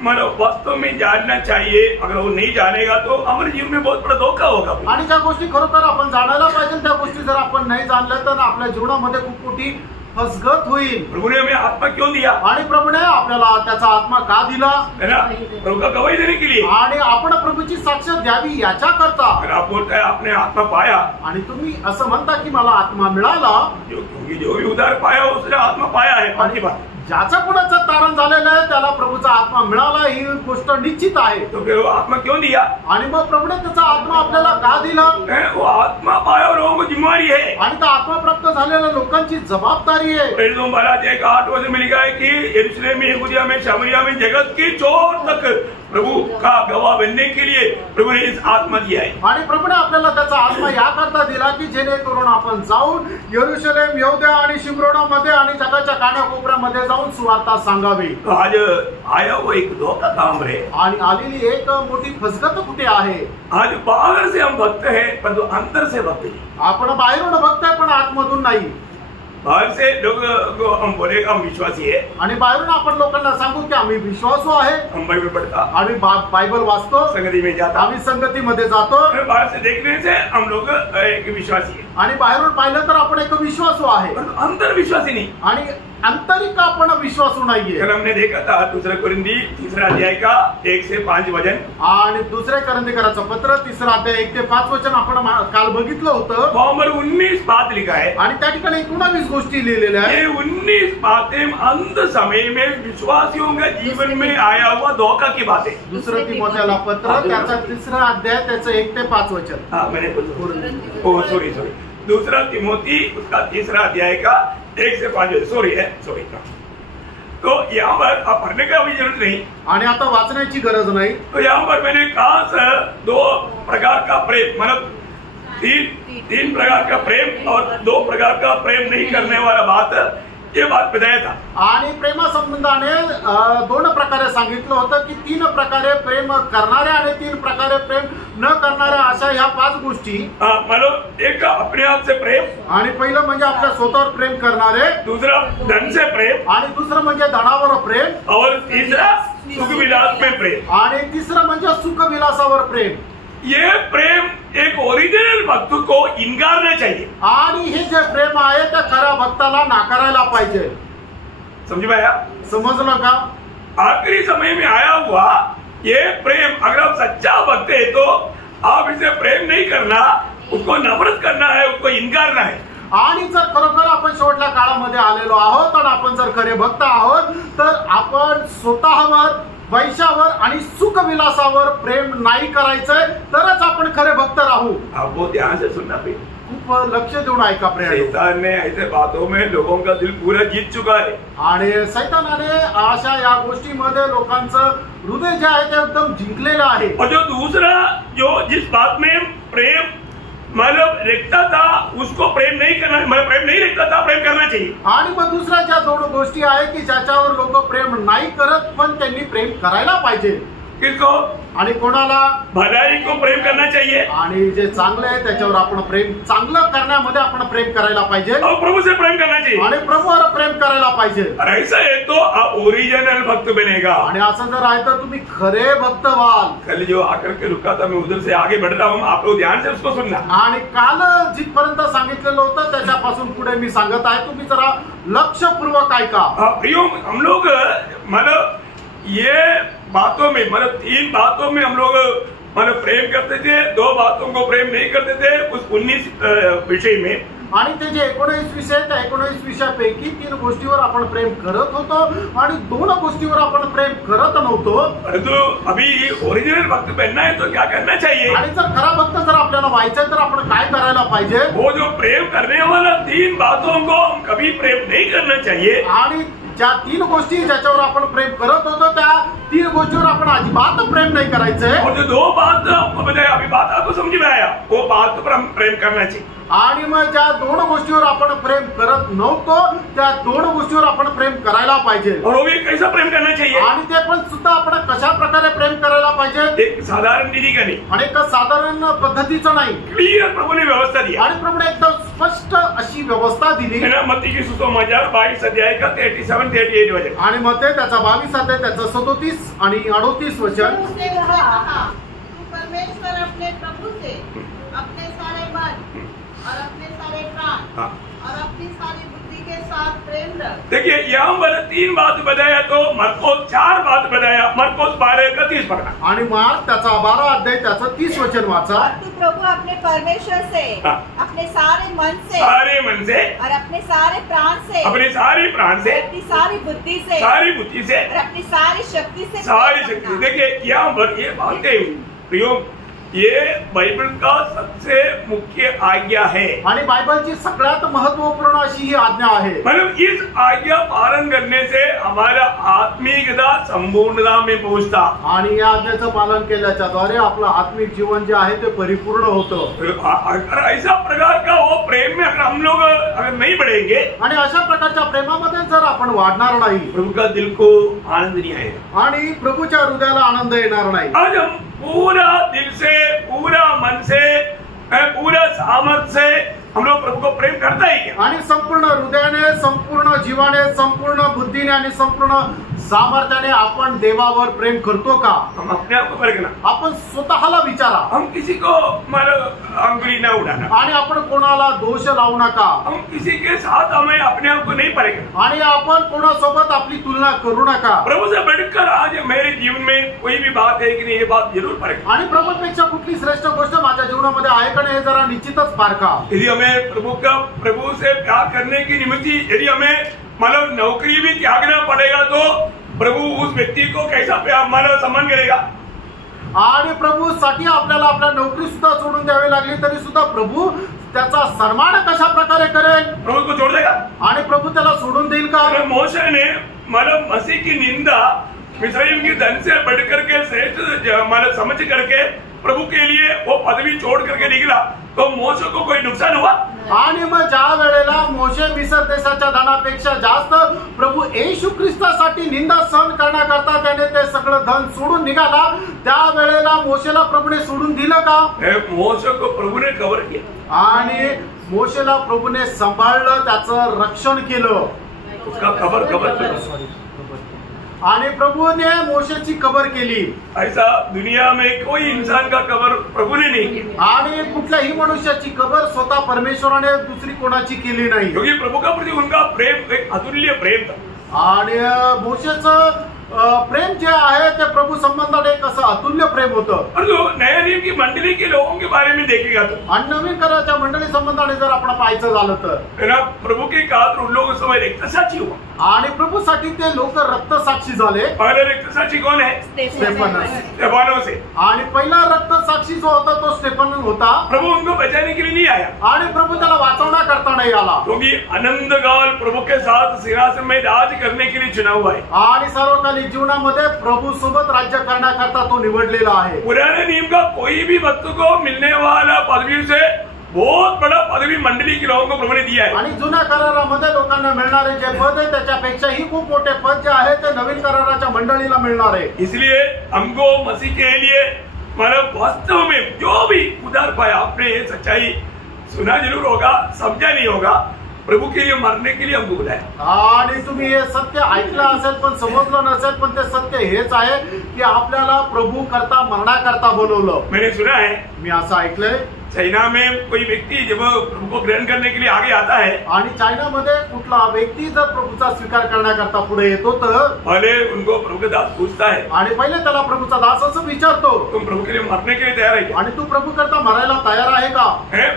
मतलब वास्तव में जानना चाहिए, अगर वो नहीं जानेगा तो हमारे जीवन में बहुत बड़ा धोखा होगा। आणि ज्या गोष्टी खरोखर आपण जाणायला पाहिजे त्या गोष्टी जर आपण नाही जाणल्या तर आपल्या जीवनामध्ये खूप मोठी फसगत होईल। प्रभु ने हमें आत्मा क्यों दिया? आणि प्रभूने आपल्याला त्याचा आत्मा का दिला? है ना, प्रभु का गवाही देने के लिए। आणि आपण प्रभूची साक्ष द्यावी याच्या करता। अगर आप बोलते हैं आपने आत्मा पाया आणि तुम्ही असं म्हणता की मला आत्मा मिळाला, जो भी उद्धार पाया उसने आत्मा पाया है, बाकी बात ज्याचं कुणाचं तारण झालेलं आहे त्याला प्रभूचा आत्मा मिळाला ही गोष्ट निश्चित आहे। तो फिर वो आत्मा क्यों दिया? आणि मग प्रभूने त्याचा आत्मा आपल्याला का दिला? वो आत्मा पाया और लोगों को जिम्मेवारी है। आणि त्या आत्मा प्राप्त झालेल्या लोकांची जबाबदारी आहे। 8 वचन में लिखा है कि यरूशलेम में, यहूदिया में, शमरिया में, जगत की चोर तक प्रभु का गवाह बनने के लिए प्रभु ने इस आत्मा दिया है। आणि प्रभूने आपल्याला त्याचा आत्मा याकरता दिला की जेणेकरून आपण जाऊन यरूशलेम, यहूदिया आणि शिमरोनामध्ये आणि जगाच्या कानाकोपऱ्यामध्ये जाऊन सुवार्ता सांगावी। आज आया वो एक धोखा काम है। आणि आलेली एक मोठी फसगत कुठे आहे? आज बाहर से हम भक्त है परंतु अंदर से भक्त नहीं। आपण बाहेरून भक्त आहे पण आतमधून नाही। बाहर से लोग को हम बोलेगा हम विश्वासी है, आणि बाहेरून आपण लोकांना सांगू की आम्ही विश्वासू आहे, हम बाइबल पढ़ता, आम्ही बायबल वाचतो, संगति में जाता, आम्ही संगतीमध्ये जातो। बाहर से देखने से हम लोग एक विश्वासी है, आणि बाहेरून पाहिलं तर आपण एक विश्वासू आहे अंदर विश्वासी नहीं। आणि आंतरिक आपण विश्वासू नाहीये। कल हमने देखा था 2 कोरिन्थी 3 अध्याय का 1 से 5 वचन, आणि 2 करंदीकराचं पत्र 3 अध्याय 1 ते 5 वचन आपण काल बघितलं होतं। वहां पर 19 बात लिखा है आणि त्या ठिकाणी 19 गोष्टी लिहिलेल्या आहेत। ये 19 बातें अंत समय में विश्वासियों के जीवन में आया हुआ धोखा की बातें। 2 तिमोथेला पत्र त्याचा 3 अध्याय त्याचं 1 ते 5 वचन। हाँ मैंने सॉरी 2 तिमोथी उसका 3 अध्याय का 1 से 5 सॉरी। तो यहाँ पर आप पढ़ने का भी जरूरत नहीं, आणि आता वाचण्याची गरज नाही। तो यहाँ पर मैंने कहा 2 प्रकार का प्रेम, मतलब तीन प्रकार का प्रेम और 2 प्रकार का प्रेम नहीं करने वाला बात, ये बात बताया था। आणि प्रेमासंबंधाने 2 प्रकारे सांगितलं होतं की 3 प्रकारे प्रेम करणारे आणि 3 प्रकारे प्रेम न करणारे अशा ह्या 5 गोष्टी। मतलब एक अपने आप से प्रेम, आणि पहिलं म्हणजे आपल्या स्वतःवर प्रेम करणारे, दूसरा धन से प्रेम, आणि दुसरं म्हणजे धनावर प्रेम, और तीसरा सुख विलास में प्रेम, आणि तिसरं म्हणजे सुख विलासावर प्रेम। ये प्रेम एक ओरिजिनल भक्त को इनकारना चाहिए। आणि हे जे प्रेम आहे त्या खऱ्या भक्ताला नाकारायला पाहिजे। समझ में आया? समजलं का? आखिरी समय में आया हुआ ये प्रेम, अगर आप सच्चा भक्त है तो आप इसे प्रेम नहीं करना, उसको नफरत करना है, उसको इनकारना है। आणि जर खरोखर आपण शेवटच्या काळामध्ये आलेलो आहोत आणि आपण जर खरे भक्त आहोत तर आपण स्वतःवर, वैशावर आणि सुख विलासावर प्रेम नाही करायचंय, तरच आपण खरे भक्त राहू। आप वो ध्यान से सुनना भी, खूप लक्ष देऊन ऐका प्रेम। शैतान ने ऐसे बातों में लोगों का दिल पूरा जीत चुका है। आणि सैतानाने अशा या गोष्टीमध्ये लोकांचं हृदय जे आहे ते एकदम जिंकलेलं आहे। और जो दूसरा, जो जिस बात में प्रेम मतलब रखता था उसको प्रेम नहीं करना, मतलब प्रेम नहीं रखता था, प्रेम करना चाहिए। आणि मग दुसऱ्या ज्या 2 गोष्टी आहे की ज्याच्यावर लोक प्रेम नाही करत पण त्यांनी प्रेम करायला पाहिजे। किसको? आणि कोणाला? भलाई को प्रेम करना चाहिए। आणि जे चांगले आहे त्याच्यावर आपण प्रेम, चांगलं करण्यामध्ये आपण प्रेम करायला पाहिजे और प्रभु से प्रेम करना चाहिए आणि प्रभूवर प्रेम करायला पाहिजे। और ऐसा है तो आप ओरिजिनल भक्त बनेगा। आणि असं जर आहे तर तुम्ही खरे भक्त व्हाल। कल जो आकर के रुका था, मैं उधर से आगे बढ़ रहा हूँ, आप लोग ध्यान से उसको सुनना। आणि काल जिथपर्यंत सांगितलेलं होतं त्याच्यापासून पुढे मी सांगत आहे, तुम्ही जरा लक्षपूर्वक ऐका। प्रियो, हम लोग मतलब ये बातों में, मतलब 3 बातों में हम लोग मतलब प्रेम करते थे, 2 बातों को प्रेम नहीं करते थे उस 19 विषय में। आणि ते जे 19 विषय, त्या 19 विषयापैकी 3 गोष्टीवर आपण प्रेम करत होतो आणि 2 गोष्टीवर आपण प्रेम करत नव्हतो। परंतु अभी ओरिजिनल भक्त बनना है तो क्या करना चाहिए? आणि जर खरा भक्त जर आपल्याला व्हायचंय तर आपण काय करायला पाहिजे? वो जो प्रेम करने वाला 3 बातों को हम कभी प्रेम नहीं करना चाहिए। आणि ज्या 3 गोष्टी ज्याच्यावर आपण प्रेम करत होतो त्या 3 गोष्टीवर आपण अजिबात प्रेम नाही करायचंय। और जो 2 बात आपको बताया, अभी बात आपको समझ में आया, वो बात पर हम प्रेम करना चाहिए। आणि मग ज्या 2 गोष्टीवर आपण प्रेम करत नव्हतो त्या 2 गोष्टीवर आपण प्रेम करायला पाहिजे। और वो भी कैसा प्रेम करना चाहिए? आणि ते पण सुद्धा आपण कशा प्रकारे प्रेम करायला पाहिजे? एक साधारण विधि का नहीं, आणि एक साधारण पद्धतीचं नाही, क्लियर प्रभु ने व्यवस्था दी। आणि प्रभूने एकदम स्पष्ट अशी व्यवस्था दिली। मत्ती की सुसमाचार 22 अध्याय का 37-38 वचन। आणि मग ते त्याचा 22 अध्याय त्याचं 37 आणि 38 वचन। उसने कहा, तू परमेश्वर अपने प्रभु से अपने सारे मन और अपने सारे प्राण और अपनी सारी बुद्धि के साथ प्रेम रख। देखिए यहाँ पर 3 बात बताया तो मरकोस 4 बात बताया। मरकोस 12 का 30 पढ़ना। आणि मार्क त्याचा 12 अध्याय त्याचं 30 वचन वाचा। तू प्रभु अपने परमेश्वर से अपने सारे मन से और अपने सारे प्राण से अपनी सारी बुद्धि से और अपनी सारी शक्ति से देखिए यहाँ पर ये बातें प्रियो, ये बाइबल का सबसे मुख्य आज्ञा है आणि बायबलची सगळ्यात महत्वपूर्ण अशी ही आज्ञा आहे। मतलब इस आज्ञा पालन करने से हमारा आत्मिकता संपूर्णता में पहुंचता। आणि या आज्ञेचं पालन केल्याच्या द्वारे आपलं आत्मिक जीवन जे आहे ते परिपूर्ण होतं। अगर ऐसा प्रकार का वो प्रेम में अगर हम लोग अगर नहीं बढ़ेंगे आणि अशा प्रकारच्या प्रेमामध्ये जर आपण वाढणार नाही, प्रभु का दिल को आनंद नहीं आएगा आणि प्रभूच्या हृदयाला आनंद येणार नाही। आज हम पूरा दिल से, पूरा मन से, पूरा सामर्थ्य से हम लोग प्रभु को प्रेम करता है क्या? आणि संपूर्ण हृदयाने, संपूर्ण जीवाने, संपूर्ण बुद्धीने आणि संपूर्ण सामर्थ्याने आपण देवावर प्रेम करतो का? हम अपने आप को परखना। आपण स्वतःला विचारा। हम किसी को अंगुली न उठाना आणि आपण कोणाला दोष लावू नका। हम किसी के साथ हमें अपने आप को नहीं परखना आणि आपण कोणासोबत आपली तुलना करू नका। प्रभु से बढ़कर आज मेरे जीवन में कोई भी बात है कि नहीं, ये बात जरूर परखना। आणि प्रभूपेक्षा कुठली श्रेष्ठ गोष्ट माझ्या जीवनामध्ये आहे का नाही हे जरा निश्चितच पारखा। यदि हमें प्रभु से प्यार करने की निमित्त यदि हमें मतलब नौकरी भी त्यागना पड़ेगा तो प्रभु उस व्यक्ति को कैसा प्यार मतलब सम्मान करेगा? आणि प्रभूसाठी आपल्याला आपल्या नोकरी सुद्धा सोडून द्यावी लागली तरी सुद्धा प्रभू त्याचा सन्मान कशा प्रकारे करेल? प्रभु को छोड़ देगा? आणि प्रभु त्याला सोडून देईल का? मोशे ने मतलब मसीह की निंदा मिस्राइम की धन से बढ़कर के श्रेष्ठ मतलब समझ करके प्रभु के लिए वो पदवी छोड़ करके निकला, तो मोशे को कोई नुकसान हुआ? आणि मग ज्या वेळेला मोशे मिस्र देशाच्या धनापेक्षा जास्त प्रभू येशू ख्रिस्तासाठी निंदा सहन करण्याकरता त्याने ते सगळं धन सोडून निघाला, त्या वेळेला मोशेला प्रभूने सोडून दिलं का? मोशे को प्रभू ने कवर किया आणि मोशेला प्रभूने सांभाळलं, त्याचं रक्षण केलं, उसका कबर आणि प्रभूने मोशेची कबर केली। ऐसा दुनिया में कोई इंसान का कबर प्रभु ने नहीं किया आणि कुठल्याही मनुष्याची कबर स्वतः परमेश्वराने दुसरी कोणाची केली नाही, क्योंकि प्रभु का प्रति उनका प्रेम एक अतुल्य प्रेम था। आणि मोशेचं प्रेम जे आहे ते प्रभू संबंधाने एक असं अतुल्य प्रेम होतं। और जो नया नियम की मंडली के लोगों के बारे में देखेगा तो आणि नवीन कराच्या मंडळी संबंधाने जर आपण पाहायचं झालं तर ना, प्रभु के खातर उन लोगों समय रक्तसाक्षी हुआ आणि प्रभूसाठी ते लोक रक्तसाक्षी झाले। पहले रक्तसाक्षी कौन है? स्टेफानोस से। आणि पहिला रक्तसाक्षी जो होता तो स्टेफन होता। प्रभु उनको बचाने के लिए नहीं आया आणि प्रभू त्याला वाचवण्याकरता नाही आला, क्योंकि अनंत काल प्रभु के साथ सिंहासन में राज करने के लिए चुना हुआ है आणि सर्वकालिक जीवनामध्ये प्रभू सोबत राज्य करण्याकरता तो निवडलेला आहे। पुराने नियम का कोई भी भक्त को मिलने वाला पदवी से बहुत बड़ा पदवी मंडली के लोगों को प्रभु ने दिया है। आणि जुन्या करारामध्ये लोकांना मिळणारे जे पद आहे त्याच्यापेक्षाही खूप मोठे पद जे आहे ते नवीन कराराच्या मंडळीला मिळणार आहे। इसलिए हमको मसीह के लिए मतलब वास्तव में जो भी उधार पाया, आपने ये सच्चाई सुना जरूर होगा, समझा नहीं होगा, प्रभु के लिए मरने के लिए हमको बुलाया। आणि तुम्ही हे सत्य ऐकलं असेल पण समजलं नसेल, पण ते सत्य हेच आहे की आपल्याला प्रभू करता मरणाकरता बोलवलं। मैंने सुना है, मी असं ऐकलंय, चाइना में कोई व्यक्ति जब प्रभु को ग्रहण करने के लिए आगे आता है, आणि चायनामध्ये कुठला व्यक्ती जर प्रभूचा स्वीकार करण्याकरता पुढे येतो तर पहले उनको प्रभु का दास पूछता है, आणि पहिले त्याला प्रभूचा दास असं विचारतो, तुम प्रभु के लिए मरने के लिए तैयार है क्या? आणि तू प्रभू करता मरायला तयार आहे का?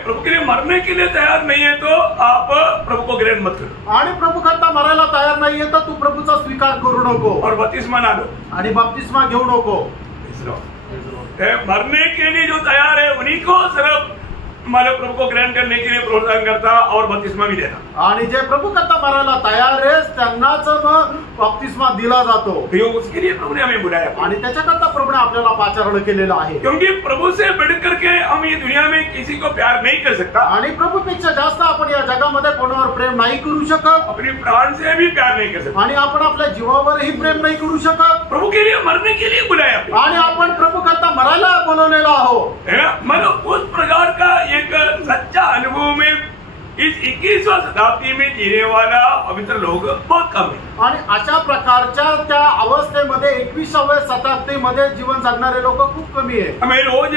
प्रभु के लिए मरने के लिए तैयार नहीं है तो आप प्रभु को ग्रहण मत करो, आणि प्रभू करता मरायला तयार नाहीये तर तू प्रभूचा स्वीकार करू नको और बपतिस्मा ना लो, आणि बपतिस्मा घेऊ नको। मरने के लिए जो तैयार है उन्हीं को सिर्फ मतलब प्रभु को ग्रहण करने के लिए प्रोत्साहन करता और बपतिस्मा भी देता। आणि जे प्रभु करता मरायला तयार आहे त्यांनाच मग बपतिस्मा दिला जातो। उसके लिए प्रभु ने हमें बुलाया आणि त्याच्याकरता प्रभूने आपल्याला पाचारण केलेलं आहे, क्योंकि प्रभु से बढ़ करके हम ये दुनिया में किसी को प्यार नहीं कर सकता। आणि प्रभूपेक्षा जास्त आपण या जगामध्ये कोणावर प्रेम नाही करू शकत, अपनी प्राण से भी प्यार नहीं कर सकता, आणि आपण आपल्या जीवावरही प्रेम नाही करू शकत। प्रभु के लिए मरने के लिए बुलाया आणि आपण प्रभु करता मरायला बोलवलेला आहोत, है ना। मतलब उस प्रकार का एक सच्चा अनुभव में इस 21वीं शताब्दी में जीने वाला पवित्र लोग बहुत कम है। आणि अशा प्रकारच्या त्या अवस्थेमध्ये 21व्या शताब्दीमध्ये जीवन जगणारे लोक खूप कमी आहे। हमें रोज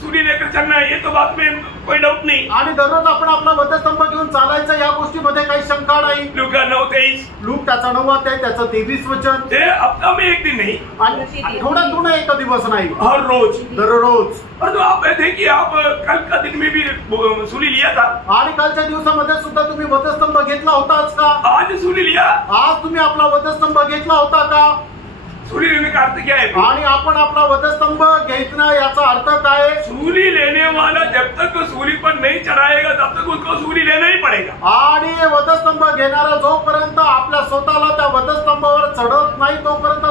सूर्य लेकर चलना है, ये तो बात में कोई डाउट नहीं, आणि दररोज आपण आपला वधस्तंभ घेऊन चालायचं या गोष्टीमध्ये काही शंका नाही। लूका 9:23 लूक त्याचा 9 अध्याय त्याचं 23 वचन, ये हफ्ता में एक दिन नहीं, आणि आठवड्यातून एक दिवस नाही, हर रोज दररोज। और तो आप देखिए, आप कल का दिन में भी सूर्य लिया था, आणि कालच्या दिवसामध्ये सुद्धा तुम्ही वधस्तंभ घेतला होताच का? आज सूर्य लिया, आज तुम्ही आपला वधस्तंभ घेतला होता का? सूर्य लेने का अर्थ क्या है? आणि आपण आपला वधस्तंभ घेतला याचा अर्थ काय? सूर्य लेने वाला जब तक सूर्य पर नहीं चढ़ाएगा तब तक उसको सूर्य लेना ही पड़ेगा। आणि वधस्तंभ घेणारा जोपर्यंत आपल्या स्वतःला त्या वधस्तंभावर चढत नाही तोपर्यंत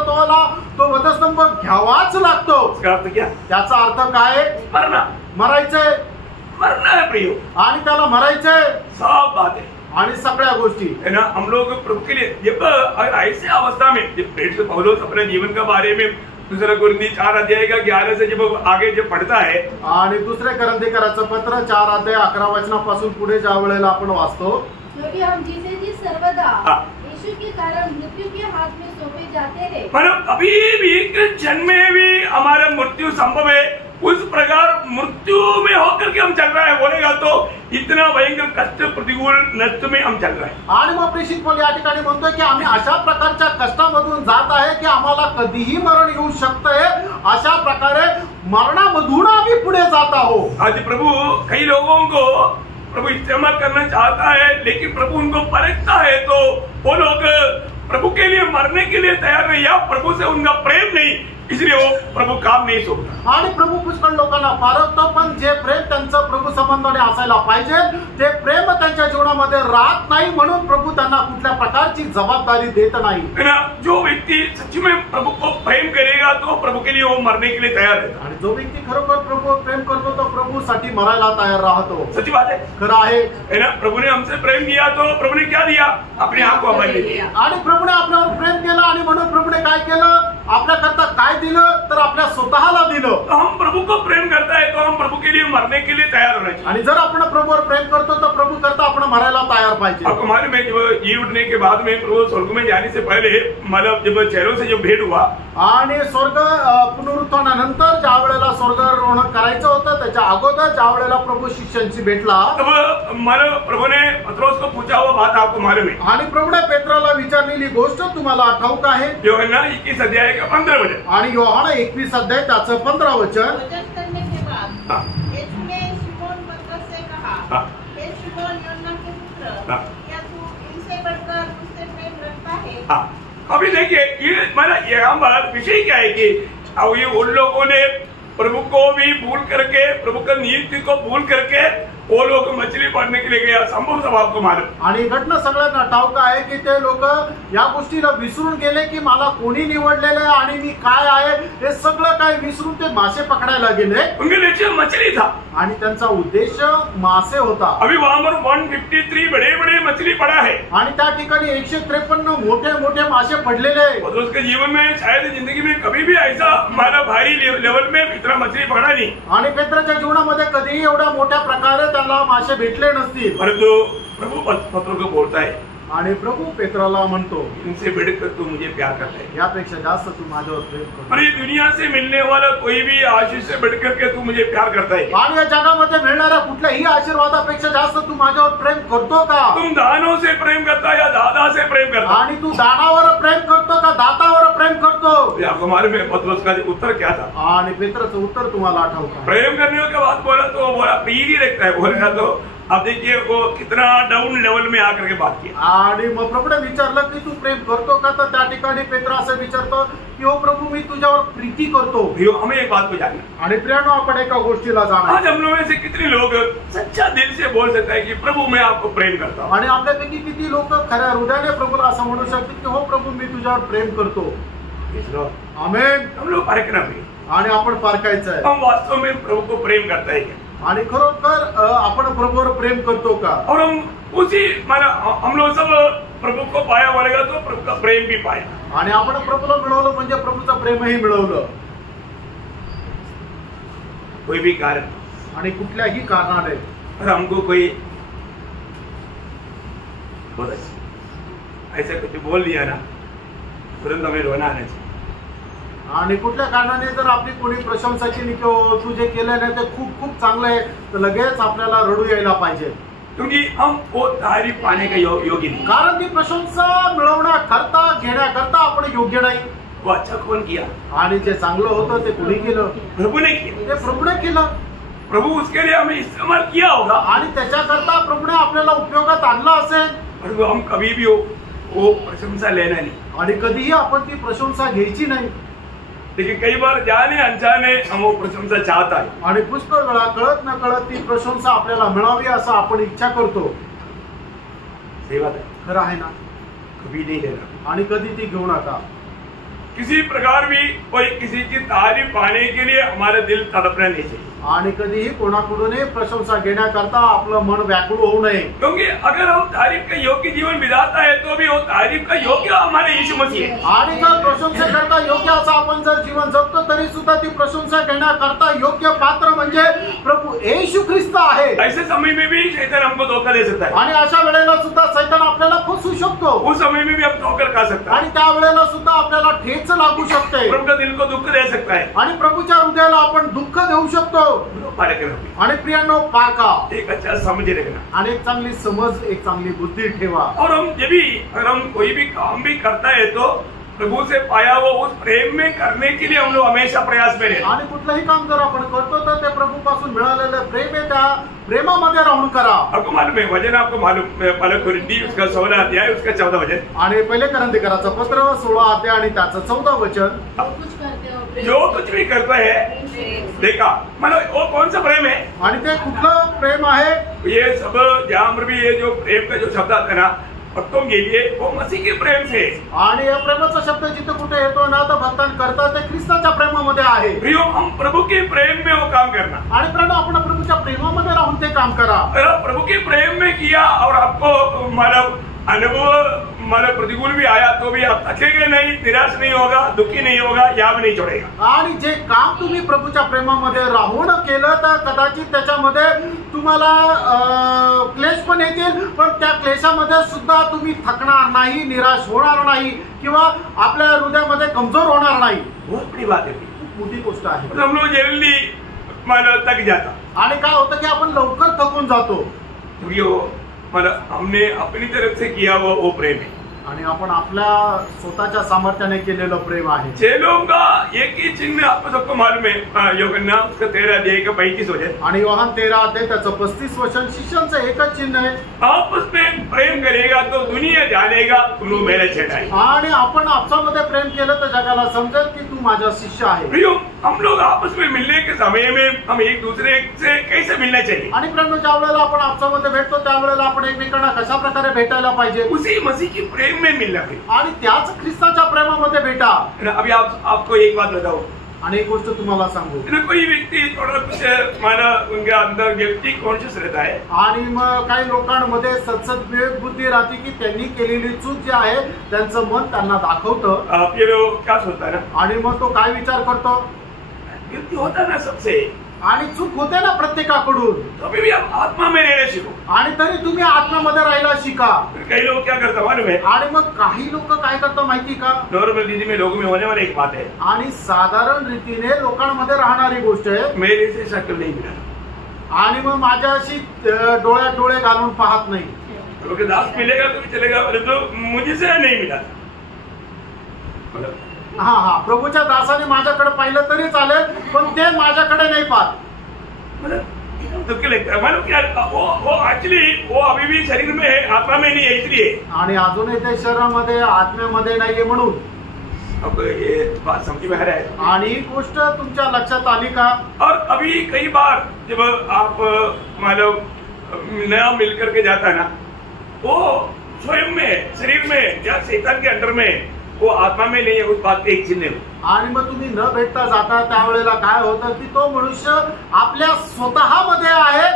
तो वधस्तंभ घ्यावाच लागतो। इसका अर्थ क्या? त्याचा अर्थ काय? मरना, मरायचंय, मरना है प्रियो, आणि त्याला मरायचंय, साफ बात है, आणि सगळ्या गोष्टी है ना। हम लोग प्रभु के लिए जब ऐसे अवस्था में जब पौलुस अपने जीवन के बारे में दूसरा कुरिन्थी 4 अध्याय का 11 से जब आगे जब पढ़ता है, आणि दुसऱ्या करंथीकराचं पत्र 4 अध्याय 11 वचनापासून पुढे ज्या वेळेला आपण वाचतो, क्योंकि हम जिसे जी सर्वदा यीशु के कारण मृत्यु के हाथ में सौंपे जाते हैं, मतलब अभी भी एक क्षण में भी हमारा मृत्यू संभव है, उस प्रकार मृत्यू में होकर के हम चल रहा है बोलेगा तो इतना भयंकर कष्ट प्रतिकूल नष्ट में हम चल रहे हैं। आणि मग प्रेषित पौल या ठिकाणी म्हणतोय की आम्ही अशा प्रकारच्या कष्टामधून जात आहे की आम्हाला कधीही मरण येऊ शकतंय, अशा प्रकारे मरणामधून आम्ही पुढे जात आहोत। आज प्रभु कई लोगों को प्रभु इस्तेमाल करना चाहता है, लेकिन प्रभु उनको परखता है, तो वो लोग प्रभु के लिए मरने के लिए तैयार नहीं, या प्रभु से उनका प्रेम नहीं, इसलिए वो प्रभु काम नहीं सोडता। आणि प्रभू पुष्कळ लोकांना पारखतो, पण जे प्रेम त्यांचं प्रभू संबंधाने असायला पाहिजे ते प्रेम त्यांच्या जीवनामध्ये राहत नाही, म्हणून प्रभू त्यांना कुठल्या प्रकारची जबाबदारी देत नाही। जो व्यक्ती सच में प्रभु को प्रेम करेगा तो प्रभु के लिए वो मरने के लिए तैयार है, आणि जो व्यक्ती खरोखर प्रभू प्रेम करतो तो प्रभू साठी मरायला तयार राहतो। सच्ची बात है, खरं आहे ना। प्रभु ने हमसे प्रेम किया तो प्रभु ने क्या दिया? अपने आप को हमारे लिए दिया, आणि प्रभूने आपल्यावर प्रेम केलं, आणि म्हणून प्रभूने काय केलं? आपल्याकरता काय दिलं? तर आपल्या स्वतःला दिलं। तो हम प्रभु को प्रेम करता है तो हम प्रभु के लिए मरने के लिए तैयार होना चाहिए। आणि जर आपण प्रभूवर प्रेम करतो तर प्रभू करता आपण मरायला तयार पाहिजे। आपको मालूम है जब जी उठने के बाद में प्रभु स्वर्ग में जाने से पहले मतलब जब चेहरों से जो भेंट हुआ, आणि स्वर्ग पुनरुत्थानानंतर ज्या वेळेला स्वर्गारोहण करायचं होतं त्याच्या अगोदर ज्या वेळेला प्रभू शिष्यांशी भेटला, तब मतलब प्रभु ने पत्रोस को पूछा हुआ बात आपको मालूम है, आणि प्रभूने पेत्राला विचारलेली गोष्ट तुम्हाला ठाऊक आहे? यूहन्ना 21 अध्याय का 15 वचन, आणि योहाना 21 अध्याय त्याचं 15 वचन। वचन करने के बाद यीशु ने शिमोन पतरस से कहा, हे शिमोन योना के पुत्र, क्या तू इनसे बढ़कर मुझसे प्रेम रखता है? अभी देखिए ये मतलब यहाँ पर विषय क्या है कि अब ये उन लोगों ने प्रभु को भी भूल करके, प्रभु का नियुक्ति को भूल करके वो लोग मछली पकड़ने के लिए गया, संभव स्वभाव को मालूम। आणि घटना सगळ्यांना ठाऊक आहे की ते लोक या गोष्टीला विसरून गेले की मला कोणी निवडलेलं आहे आणि मी काय आहे हे सगळं काय विसरून ते मासे पकडायला गेले। उनके लक्ष्य मछली था आणि त्यांचा उद्देश मासे होता। अभी वहां पर 153 बड़े बड़े मछली पड़ा है आणि त्या ठिकाणी 153 मोठे मोठे मासे पडलेले आहे। और उसके जीवन में शायद जिंदगी में कभी भी ऐसा हमारा भारी लेवल में इतना मछली पकड़ा नहीं। आणि पेत्राच्या जीवनामध्ये कधीही एवढ्या मोठ्या प्रकारे त्याला मासे भेटले नसतील। परंतु प्रभु पत्रों को बोलता है आणि प्रभू पेत्राला म्हणतो इनसे बढ़कर तू मुझे प्यार करता है, यापेक्षा जास्त तू माझ्यावर प्रेम करतो। और ये दुनिया से मिलने वाला कोई भी आशीष से बढ़कर के तू मुझे प्यार करता है। आणि या जगामध्ये मिळणाऱ्या कुठल्याही आशीर्वादापेक्षा जास्त तू माझ्यावर प्रेम करतो का? तुम दानों से प्रेम करता है या दादा से प्रेम करता है? आणि तू दानावर प्रेम करतो का दातावर प्रेम करतो? आपको मालूम है पत्रोस का उत्तर क्या था? आणि पेत्राचं उत्तर तुम्हाला आठवतं? प्रेम करने के बाद बोला तो बोला प्रीति रखता है, बोलेगा तो अब देखिए वो कितना डाउन लेवल में आकर के बात किया। आणि मग प्रभूने विचारलं की तू प्रेम करतो का? तर त्या ठिकाणी पेत्र असं विचारतो की हो प्रभू मी तुझ्यावर प्रीती करतो। हमें एक बात को जानना, आणि प्रियानो आपण एका गोष्टीला जाणं, आज हम लोगों में से कितने लोग सच्चा दिल से बोल सकता है कि प्रभु मैं आपको प्रेम करता हूँ? आणि आपल्यापैकी किती लोक खऱ्या हृदयाने प्रभूला असं म्हणू शकतात की हो प्रभू मी तुझ्यावर प्रेम करतो? आमेन। हम लोग परखना भी, आणि आपण पारखायचं आहे हम वास्तव में प्रभु को प्रेम करता है क्या? आणि खरोखर आपण प्रभूवर प्रेम करतो का? और हम उसी हम लोग सब प्रभु को पाया बोलेगा तो प्रभु का प्रेम भी पाया। आणि आपण प्रभूला मिळवलं म्हणजे प्रभूचं प्रेमही मिळवलं। कोई भी कारण आणि कुठल्याही कारणाने और हमको कोई ऐसा कुछ बोल दिया ना तुरंत हमें रोना आना चाहिए। आणि कुठल्या कारणाने जर आपली कोणी प्रशंसा केली की तू जे केलं ना ते खूप खूप चांगलं आहे तर लगेच आपल्याला रडू यायला पाहिजे, क्योंकि हम वो तारीफ पाने के योग्य नहीं। कारण ती प्रशंसा मिळवण्याकरता घेण्याकरता आपण योग्य नाही। वो अच्छा कौन किया? आणि जे चांगलं होतं ते कोणी केलं? प्रभु ने किया। ते प्रभूने केलं। प्रभु उसके लिए हमें इस्तेमाल किया होगा आणि त्याच्याकरता प्रभूने आपल्याला उपयोगात आणलं असेल, परंतु हम कभी भी वो प्रशंसा लेना नहीं। आणि कधीही आपण ती प्रशंसा घ्यायची नाही। लेकिन कई बार जाने अनजाने हम वो प्रशंसा चाहता है, आणि पुष्कळ वेळा कळत न कळत ती प्रशंसा आपल्याला मिळावी असं आपण इच्छा करतो। सही बात है, खरं आहे ना? कभी नहीं लेना। आणि कधी ती घेऊ नका। किसी प्रकार भी कोई किसी की तारीफ पाने के लिए हमारा दिल तड़पना नहीं चाहिए। आणि कधीही कोणाकडूनही प्रशंसा घेण्याकरता आपलं मन व्याकुळ होऊ नये, क्योंकि अगर हम तारीफ का योग्य जीवन बिताता है तो भी वो तारीफ का योग्य हमारे यीशु मसीह है। आणि जर प्रशंसेकरता योग्य असं आपण जर जीवन जगतो तरी सुद्धा ती प्रशंसा घेण्याकरता योग्य पात्र म्हणजे प्रभू येशू ख्रिस्त आहे। ऐसे समय में भी शैतान हमको धोखा दे सकता है, आणि अशा वेळेला सुद्धा शैतान आपल्याला फसवू शकतो। उस समय में भी हम ठोकर खा सकता है, आणि त्या वेळेला सुद्धा आपल्याला ठेच लागू शकते, प्रभु का दिल को दुख दे सकता है, आणि प्रभूच्या हृदयाला आपण दुःख देऊ शकतो। आणि प्रियांनो पारखा, एक अच्छा समझ रखना, आणि एक चांगली समज एक चांगली बुद्धी ठेवा। और हम जब भी अगर हम कोई भी काम भी करता है तो प्रभु से पाया हुआ उस प्रेम में करने के लिए हम लोग हमेशा प्रयास में रहते। आणि कुठलंही काम जर आपण करतो तर ते प्रभू पासून मिळालेलं प्रेम आहे त्या प्रेमामध्ये राहून करा। आपको मालूम है वचन, आपको मालूम पहले कोरिन्थी उसका 16 अध्याय उसका 14 वचन, आणि पहिले कोरिन्थीकराचं पत्र 16 अध्याय आणि त्याचं 14 वचन, जो कुछ भी करता है देखा मतलब वो कौन सा प्रेम है? आणि ते कुठलं प्रेम आहे? ये सब जहां पर भी ये जो प्रेम का जो शब्द आता है ना भक्तों के लिए वो मसीह के प्रेम से। आणि या प्रेमाचा शब्द जिथे कुठे येतो ना तर भक्तांकरता ते ख्रिस्ताच्या प्रेमामध्ये आहे। प्रियो, हम प्रभु के प्रेम में वो काम करना, आणि प्रेम आपण प्रभूच्या प्रेमामध्ये राहून ते काम करा। अगर प्रभु के प्रेम में किया और आपको मतलब अनुभव मतलब प्रतिकूल भी आया तो भी आप थकेंगे नहीं, निराश नहीं होगा, दुखी नहीं होगा, याद नहीं छोड़ेगा। आणि जे काम तुम्ही प्रभूच्या प्रेमामध्ये राहून केलं तर कदाचित त्याच्यामध्ये तुम्हाला क्लेश पण येतील, पण त्या क्लेशामध्ये सुद्धा तुम्ही थकणार नाही, निराश होणार नाही किंवा आपल्या हृदयामध्ये कमजोर होणार नाही। बहुत बड़ी बात है, खूप मोठी गोष्ट आहे। हम लोग जल्दी मतलब थक जाता, आणि काय होतं की आपण लवकर थकून जातो, मतलब हमने अपनी तरफ से किया वो प्रेम है, आणि आपण आपल्या स्वतःच्या सामर्थ्याने केलेलं प्रेम आहे। चेलों का एक ही चिन्ह आपको सबको मालूम है, यूहन्ना उसका 13 अध्याय का 35 वचन, आणि योहान 13 अध्याय त्याचं 35 वचन, शिष्यांचं एकच चिन्ह आहे, आपस में प्रेम करेगा तो दुनिया जानेगा तुम लोग मेरे चेला है। आणि आपण आपसामध्ये प्रेम केलं तर जगाला समजेल की तू माझा शिष्य आहे. प्रियो, हम लोग आपस में मिलने के समय में हम एक दूसरे से कैसे मिलना चाहिए? आणि प्रेम ज्या वेळेला आपण आपसामध्ये भेटतो त्यावेळेला आपण एकमेकांना कशा प्रकारे भेटायला पाहिजे? उसी मसीह की प्रेम में मिलना है आणि त्याच ख्रिस्ताच्या प्रेमामध्ये भेटा. अभी आपको एक बात बताओ, आणि एक गोष्ट तुम्हाला सांगू, कोई व्यक्ति थोड़ा कुछ माना उनके अंदर गिल्टी कॉन्शियस रहता है आणि मग काही लोकांमध्ये सतसत विवेक बुद्धी राहते की त्यांनी केलेली चूक जी आहे त्यांचं मन त्यांना दाखवतं. फिर वो क्या सोचता है ना, आणि मग तो काय विचार करतो? गिल्टी होता है ना सबसे, आणि चूक होते ना प्रत्येकाकडून, तभी भी आप आत्मा में रहना सीखो. आणि तरी तुम्ही आत्म्यामध्ये राहायला शिका. कई लोग क्या करता मालूम है? आणि मग काही लोक काय करतात माहिती का? नॉर्मल रीति में लोगों में होने वाली एक बात है, आणि साधारण रीतीने लोकांमध्ये राहणारी गोष्ट आहे, मेरे से शक्ल नहीं मिला, आणि मग माझ्याशी डोळ्यात डोळे घालून पाहत नाही. क्योंकि दास मिलेगा तो भी चलेगा, परंतु मुझसे नहीं मिला. हा हा, प्रभूच्या दासाने माझ्याकडे पाहिलं तरी चालेल, पण ते माझ्याकडे नाही पाहत. दुःख लगता है मालूम क्या? वो एक्चुअली वो अभी भी शरीर में है, आत्मा में नहीं है, इसलिए. आणि अजूनही ते शरीरामध्ये आत्म्यामध्ये नाहीये म्हणून. अब ये बात समझ में आ रहा है? आणि ही गोष्ट तुमच्या लक्षात आली का? और अभी कई बार जब आप मतलब नया मिल करके जाता है ना, वो स्वयं में शरीर में या शैतान के अंडर में वो आत्मा में नहीं है, उस बात के एक चिन्ह. आणि मग तुम्ही न भेटता जाता त्यावेळेला काय होतं की तो मनुष्य आपल्या स्वतःमध्ये आहे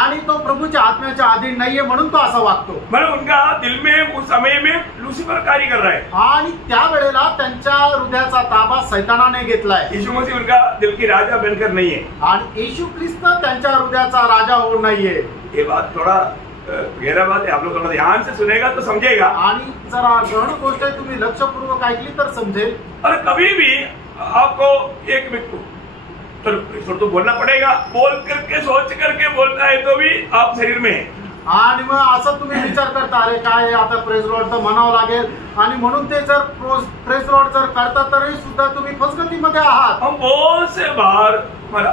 आणि तो प्रभूच्या आत्म्याच्या अधीन नाहीये म्हणून तो असा वागतो. मतलब उनका दिल में उस समय में लूसीफर कार्य कर रहा है, आणि त्यावेळेला त्यांच्या हृदयाचा ताबा सैतानाने घेतलाय. यीशु मसीह उनका दिल की राजा बनकर नहीं है, आणि येशू ख्रिस्त त्यांच्या हृदयाचा राजा होऊन नाहीये. ये बात थोड़ा गहरा बात है, आप लोग थोड़ा ध्यान से सुनेगा तो समझेगा. आणि जरा गहन गोष्ट आहे, तुम्ही लक्षपूर्वक ऐकली तर समजेल. और कभी भी आपको एक व्यक्ति तो बोलना पड़ेगा, बोल करके सोच करके बोलता है तो भी आप शरीर में है. आणि मग असं तुम्ही विचार करता अरे काय आता प्रेज लॉर्ड तर म्हणावं लागेल, आणि म्हणून ते जर प्रेज लॉर्ड जर करता तरी सुद्धा तुम्ही फसगतीमध्ये आहात. हम बहुत से बार हमारा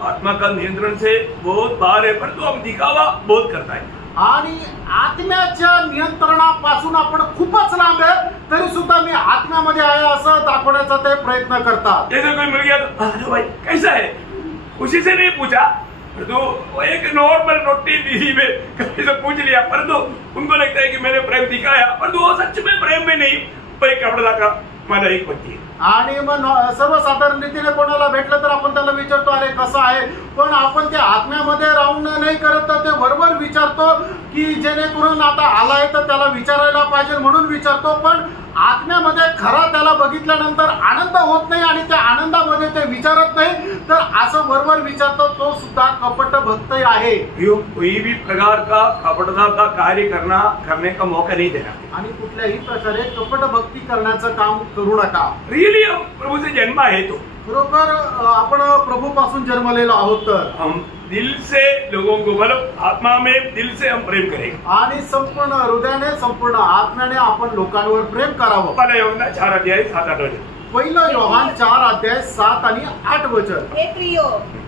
आत्मा का नियंत्रण से बहुत बार है, परंतु हम दिखावा बहुत करता है. आणि आत्म्याच्या नियंत्रणापासून आपण खूपच लांब आहे, तरी सुद्धा मी आत्म्यामध्ये आहे असं दाखवण्याचा ते प्रयत्न करतात. जैसे कोई मिल गया तो अरे भाई कैसा है, उसी से नहीं पूछा, तो एक नॉर्मल रोटी दी में कभी से पूछ लिया, परंतु उनको लगता है कि मैंने प्रेम दिखाया, परंतु वो सच में प्रेम में नहीं, एक कपड़ा का मला एक पत्ती. आणि मग सर्वसाधारण रीतीने कोणाला भेटलं तर आपण त्याला विचारतो अरे कसं आहे, पण आपण ते आत्म्यामध्ये राहून नाही करत तर ते वरवर विचारतो की जेणेकरून आता आलाय तर त्याला विचारायला पाहिजे म्हणून विचारतो. पण आत्म्यामध्ये खरा त्याला बघितल्यानंतर आनंद होत नाही आणि त्या आनंदामध्ये ते विचारत नाही, तर असं वरवर विचारतो, तो सुद्धा कपट भक्त आहे. कोई भी प्रकार का कपटता का कार्य करने का मौका नहीं देना. आणि कुठल्याही प्रकारे कपट भक्ती करण्याचं काम करू नका. रियली प्रभू से जन्म आहे तो, खरोखर आपण प्रभू पासून जन्मलेलो आहोत, तर हम दिल से लोगों को मतलब आत्मा में दिल से हम प्रेम करेंगे. आणि संपूर्ण हृदयाने संपूर्ण आत्म्याने आपण लोकांवर प्रेम करावं. पहिला योहान 4:7-8. पहिलं योहान 4:7 आणि 8 वचन. हे प्रियो,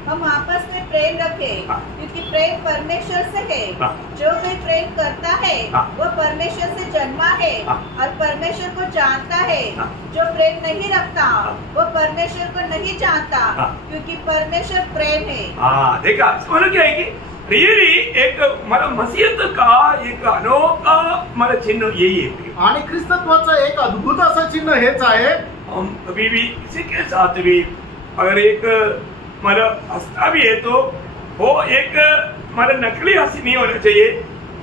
हम आपस में प्रेम रखें, क्योंकि प्रेम परमेश्वर से है. जो कोई प्रेम करता है वो परमेश्वर से जन्मा है और परमेश्वर को जानता है. जो प्रेम नहीं रखता वो परमेश्वर को नहीं जानता, क्योंकि परमेश्वर प्रेम है. हाँ देखा, मतलब क्या है कि रियली एक मतलब मसीहत का एक अनोखा मतलब चिन्ह यही है. आणि ख्रिस्तत्वाचं एक अद्भुत असं चिन्ह हेच आहे. हम कभी भी किसी के साथ भी अगर एक मतलब हंसता भी है तो वो एक मतलब नकली हंसी नहीं होना चाहिए,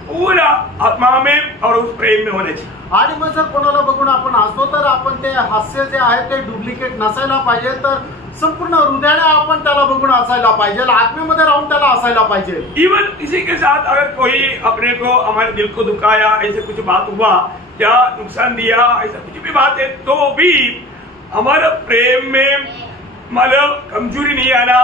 पूरा आत्मा में और उस प्रेम में होना चाहिए. आणि मग जर कोणाला बघून आपण हसतो तर आपण ते हास्य जे आहे ते डुप्लिकेट नसायला पाहिजे, तर संपूर्ण हृदयाने आपण त्याला बघून हसायला पाहिजे, आत्म्यामध्ये राहून त्याला हसायला पाहिजे. इवन किसी के साथ अगर कोई अपने को हमारे दिल को दुखाया, ऐसे कुछ बात हुआ या नुकसान दिया, ऐसा कुछ भी बात है, तो भी हमारा प्रेम में मतलब कमजोरी नहीं आना.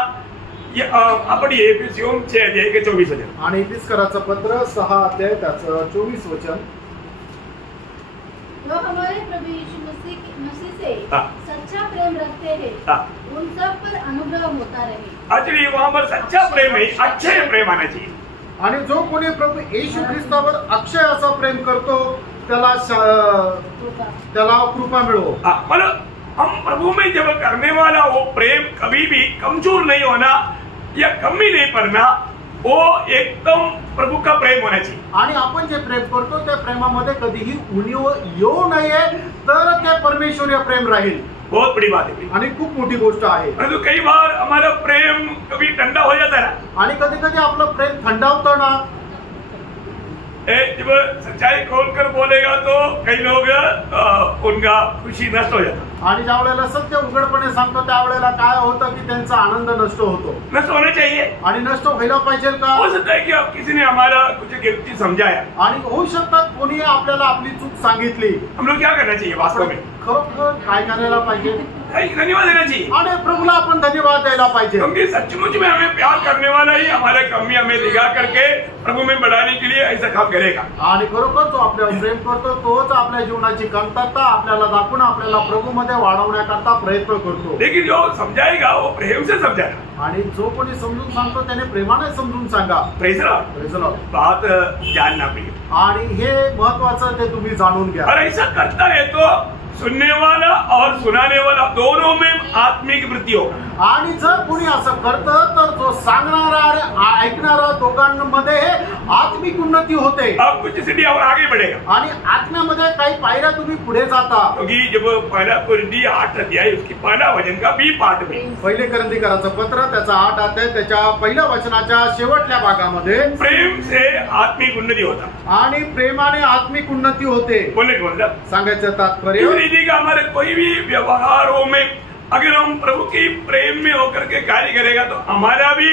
आपण एफिसियोन 6:24. आणि एफिसकराचं पत्र 6 त्याचं 24 वचन. जो हमारे प्रभु यीशु मसीह से सच्चा प्रेम रखते हैं, उन सब पर अनुग्रह होता रहे. एक्चुअली वहां पर सच्चा प्रेम है, अच्छे प्रेम आना चाहिए. आणि जो कोणी प्रभू येशू ख्रिस्तावर अक्षय असं प्रेम करतो त्याला कृपा मिळो. मतलब हम प्रभु में जब करने वाला वो प्रेम कभी भी कमजोर नहीं होना या कमी नहीं पडना, वो एकदम प्रभु का प्रेम होना चाहिए. आणि आपण जे प्रेम करतो त्या प्रेमामध्ये कधीही उणीव येऊ नये, तर ते परमेश्वरीय प्रेम राहील. बहुत बड़ी बात है आणि खूप मोठी गोष्ट आहे. परंतु कई बार हमारा प्रेम कभी ठंडा हो जाता है ना, आणि कधी कधी आपलं प्रेम थंडावतं ना. जब सच्चाई खोलकर बोलेगा तो कई लोग उनका खुशी नष्ट हो जाता. आणि ज्या वेळेला सत्य उघडपणे सांगतो त्यावेळेला काय होतं की त्यांचा आनंद नष्ट होतो. नष्ट होना चाहिए. आणि नष्ट व्हायला पाहिजे का? हो सकता है कि किसी ने हमारा कुछ गलती समझाया, आणि होऊ शकतात कोणी आपल्याला आपली चूक सांगितली. हम लोग क्या करना चाहिए वास्तव में? खरोखर काय करायला पाहिजे? धन्यवाद देना चाहिए. आणि प्रभूला आपण धन्यवाद द्यायला पाहिजे. क्योंकि सचमुच में हमें प्यार करने वाला ही हमारे कमी हमें दिखा करके प्रभु में बढ़ाने के लिए ऐसा काम करेगा. आणि खरोखर जो आपल्याला प्रेम करतो तोच आपल्या जीवनाची कमतरता आपल्याला दाखवून आपल्याला प्रभू मध्ये वाढवण्याकरता प्रयत्न करतो. लेकिन जो समझाएगा वो प्रेम से समझाएगा. आणि जो कोणी समजून सांगतो त्याने प्रेमाने समजून सांगा. Praise Lord. Praise Lord. बात जानना पड़ेगी. आणि हे महत्वाचं ते तुम्ही जाणून घ्या. और ऐसा करता है तो सुनने वाला और सुनाने वाला दोनों में आत्मिक वृद्धि होगा. आणि जर कोणी असं करतं तर जो सांगणारा आणि ऐकणारा दोघांमध्ये आत्मिक उन्नती होते. अब कुछ सीढ़ी और आगे बढ़ेगा. आणि आत्म्यामध्ये काही पायऱ्या तुम्ही पुढे जाता. क्योंकि जब पहला कुरिन्थी 8 अध्याय उसकी पहला वचन का बी पाठ में पहिले कुरिन्थीकराचं पत्र त्याचा 8 अध्याय त्याच्या पहिल्या वचनाच्या शेवटल्या भागामध्ये प्रेम से आत्मिक उन्नति होता. आणि प्रेमाने आत्मिक उन्नती होते. बोलने का मतलब सांगायचं तात्पर्य रीति का हमारे कोई भी व्यवहारों में अगर हम प्रभु के प्रेम में होकर के कार्य करेगा तो हमारा भी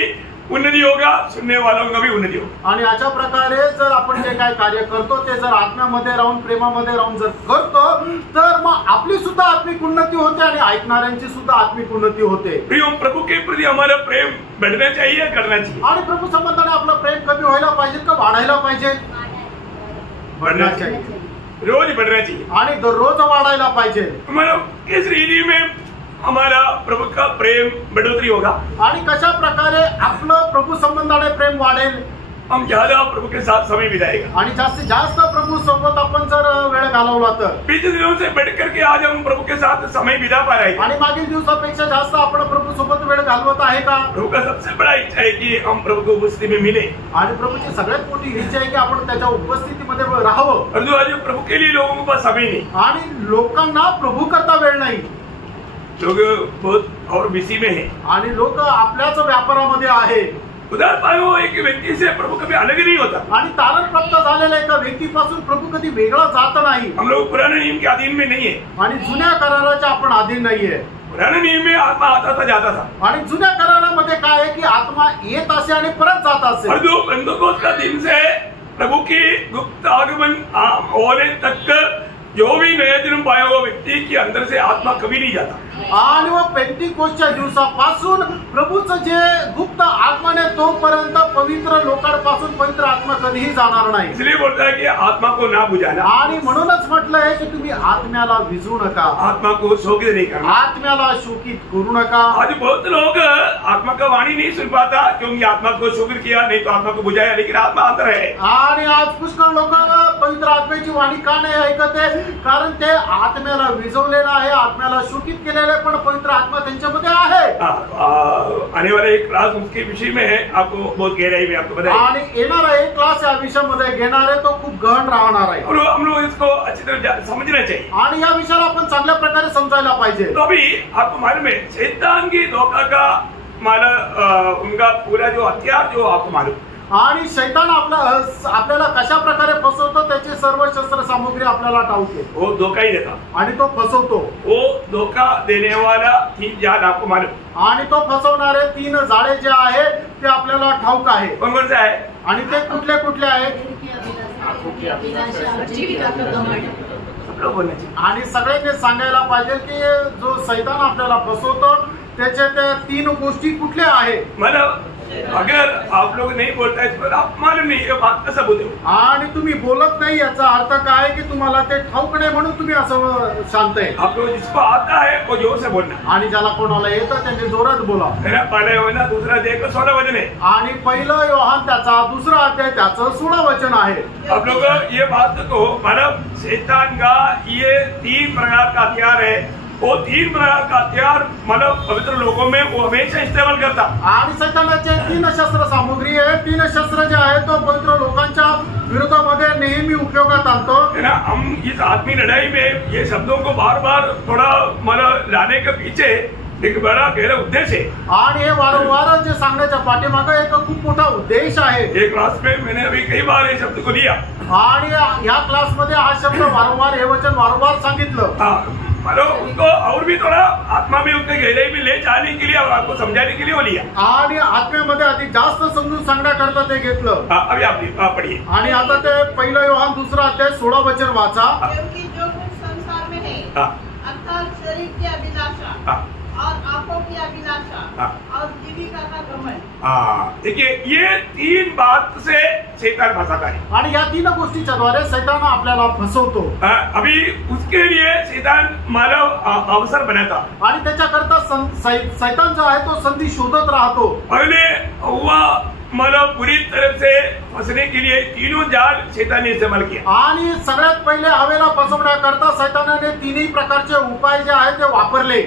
उन्नति होगा, सुनने वालों का भी उन्नति होगा. आणि अशा प्रकारे जर आपण जे काय कार्य करतो ते जर आत्म्यामध्ये राहून प्रेमामध्ये राहून जर करतो तर मग आपली सुद्धा आत्मिक उन्नती होते आणि ऐकणाऱ्यांची सुद्धा आत्मिक उन्नती होते. प्रभु के प्रति हमारा प्रेम बढ़ना चाहिए, करना चाहिए. आणि प्रभू संबंधाने आपलं प्रेम कमी व्हायला पाहिजे का वाढायला पाहिजे? बढ़ना चाहिए. रोज बढ़ना चाहिए. आणि दररोज वाढायला पाहिजे. मतलब इस रीति में हमारा प्रभु का प्रेम बढ़ोतरी होगा. आणि कशा प्रकारे आपलं प्रभू संबंधाने प्रेम वाढेल? हम ज्यादा प्रभु के साथ समय बिताएगा. आणि जास्तीत जास्त प्रभू सोबत आपण जर वेळ घालवला तर पिछले दिनों से बढ़ करके आज हम प्रभु के साथ समय बिता पा रहे हैं. आणि मागील दिवसापेक्षा जास्त आपण प्रभू सोबत वेळ घालवत आहे का? प्रभु का सबसे बड़ा इच्छा है कि हम प्रभु को उपस्थिति में मिले. आणि प्रभूची सगळ्यात मोठी इच्छा आहे की आपण त्याच्या उपस्थितीमध्ये राहावं. परंतु आज प्रभु के लिए लोगों के पास समय नहीं. आणि लोकांना प्रभू करता वेळ नाही. लोग बहुत और बिजी में है. आणि लोक आपल्याच व्यापारामध्ये आहे. उदार पायो एक व्यक्ति से प्रभु कभी अलग नहीं होता. आणि तारण प्राप्त झालेल्या एका व्यक्तीपासून प्रभू कधी वेगळा जात नाही. हम लोग पुराने नियम के अधीन में नहीं है. आणि जुन्या कराराच्या आपण अधीन नाहीये. पुराने नियम में आत्मा आता था जाता था. आणि जुन्या करारामध्ये काय आहे की आत्मा येत असे आणि परत जात असे. और जो पेंटेकोस्त का दिन से प्रभु की गुप्त आगमन होने तक जो भी नया जन्म पाया हुआ व्यक्ति के अंदर से आत्मा कभी नहीं जाता. आणि व पेंटिकोस्टच्या दिवसापासून प्रभूचं जे गुप्त आगमन आहे तोपर्यंत पवित्र लोकांपासून पवित्र आत्मा कधीही जाणार नाही. इसलिए बोलता है कि आत्मा को ना बुझाना. आणि म्हणूनच म्हटलं आहे की तुम्ही आत्म्याला विझू नका. आत्मा को शोकित नहीं करना. आत्म्याला शोकित करू नका. आज बहुत लोग आत्मा का वाणी नहीं सुन पाता क्योंकि आत्मा को शोकित किया, नहीं तो आत्मा को बुझाया, लेकिन आत्मा अंदर है. आणि आज पुष्कळ लोक पवित्र आत्म्याची वाणी का नाही ऐकत आहे? कारण ते आत्म्याला विझवलेलं आहे, आत्म्याला शोकित केलेलं आहे, पण पवित्र आत्मा त्यांच्यामध्ये आहे. आने वाला एक क्लास उसके विषय में है, आपको बहुत गहराई में आपको बताएं. आणि येणारा एक क्लास या विषयामध्ये घेणार आहे तो खूप गहन राहणार आहे. हम लोग इसको अच्छी तरह समझना चाहिए. आणि या विषयाला आपण चांगल्या प्रकारे समजायला पाहिजे. तो अभी आपको मालूम है शैतान की धोखा का उनका पूरा जो हथियार जो आपको मालूम. आणि शैतान आपल्याला कशा प्रकारे फसवतो त्याची सर्व शस्त्र सामग्री आपल्याला ठाऊक आहे. वो धोखा ही देता आणि तो फसवतो. वो धोखा देने वाला 3 जाल आपको मालूम. आणि तो फसवणारे 3 जाळे जे आहे ते आपल्याला ठाऊक आहे. कौन कौन से आहे? आणि ते कुठले कुठले आहेत? आणि सगळ्यांनी सांगायला पाहिजे की जो शैतान आपल्याला फसवतो त्याच्या त्या 3 गोष्टी कुठल्या आहेत. मतलब अगर आप लोग नहीं बोलता है तो आप मालूम नहीं ये बात कसं बोलते हो. आणि तुम्ही बोलत नाही याचा अर्थ काय की तुम्हाला ते ठाऊक नाही म्हणून तुम्ही असं शांत आहे. आप लोग जिसको आता है वो जोर से बोलना. आणि ज्याला कोणाला येतं त्यांनी जोरात बोला. पहला योहान दूसरा अध्याय का 16 वचन है. आणि पहिलं योहान त्याचा दुसरा अध्याय त्याचं 16 वचन आहे. आप लोग ये बात को मतलब शैतान का ये 3 प्रकार का हथियार है वो 3 प्रकार का हथियार मतलब पवित्र लोगों में वो हमेशा इस्तेमाल करता। आणि सैतानाचे 3 शस्त्र सामुग्री आहे, 3 शस्त्र जे आहे तो पवित्र लोकांच्या विरोधामध्ये नेहमी उपयोगात आणतो। है ना, हम इस आत्मीय लड़ाई में ये शब्दों को बार बार थोड़ा मतलब लाने के पीछे एक बड़ा गहरा उद्देश्य है आणि हे वारंवार जे सांगण्याच्या पाठीमागे एक खूप मोठा उद्देश आहे। एक क्लास में मैंने अभी कई बार ये शब्द को लिया आणि या क्लासमध्ये हा शब्द वारंवार हे वचन वारंवार सांगितलं। मतलब उसको और भी थोड़ा आत्मा में उसके गहराई में ले जाने के लिए और आपको समझाने के लिए वो लिया आणि आत्म्यामध्ये अधिक जास्त समजून सांगण्याकरता ते घेतलं। अभी आप पढ़िए। आणि आता ते 1 योहान 2 अध्याय 16 वचन वाचा। क्योंकि जो कुछ संसार में है अर्थात शरीर की अभिलाषा और आंखों की अभिलाषा और जीविका का घमंड। देखिए ये 3 बात से शैतान फंसाता है आणि या 3 गोष्टीच्या द्वारे शैतान आपल्याला फसवतो। अभी उसके लिए शैतान मानव अवसर बनाता आणि त्याच्याकरता शैतान जो आहे तो संधी शोधत राहतो। पहले हुआ मतलब पूरी तरह से फंसने के लिए 3 जाल शैतान ने इस्तेमाल किया आणि सगळ्यात पहिले हवेला फसवण्याकरता शैतानाने 3 प्रकारचे उपाय जे आहेत ते वापरले।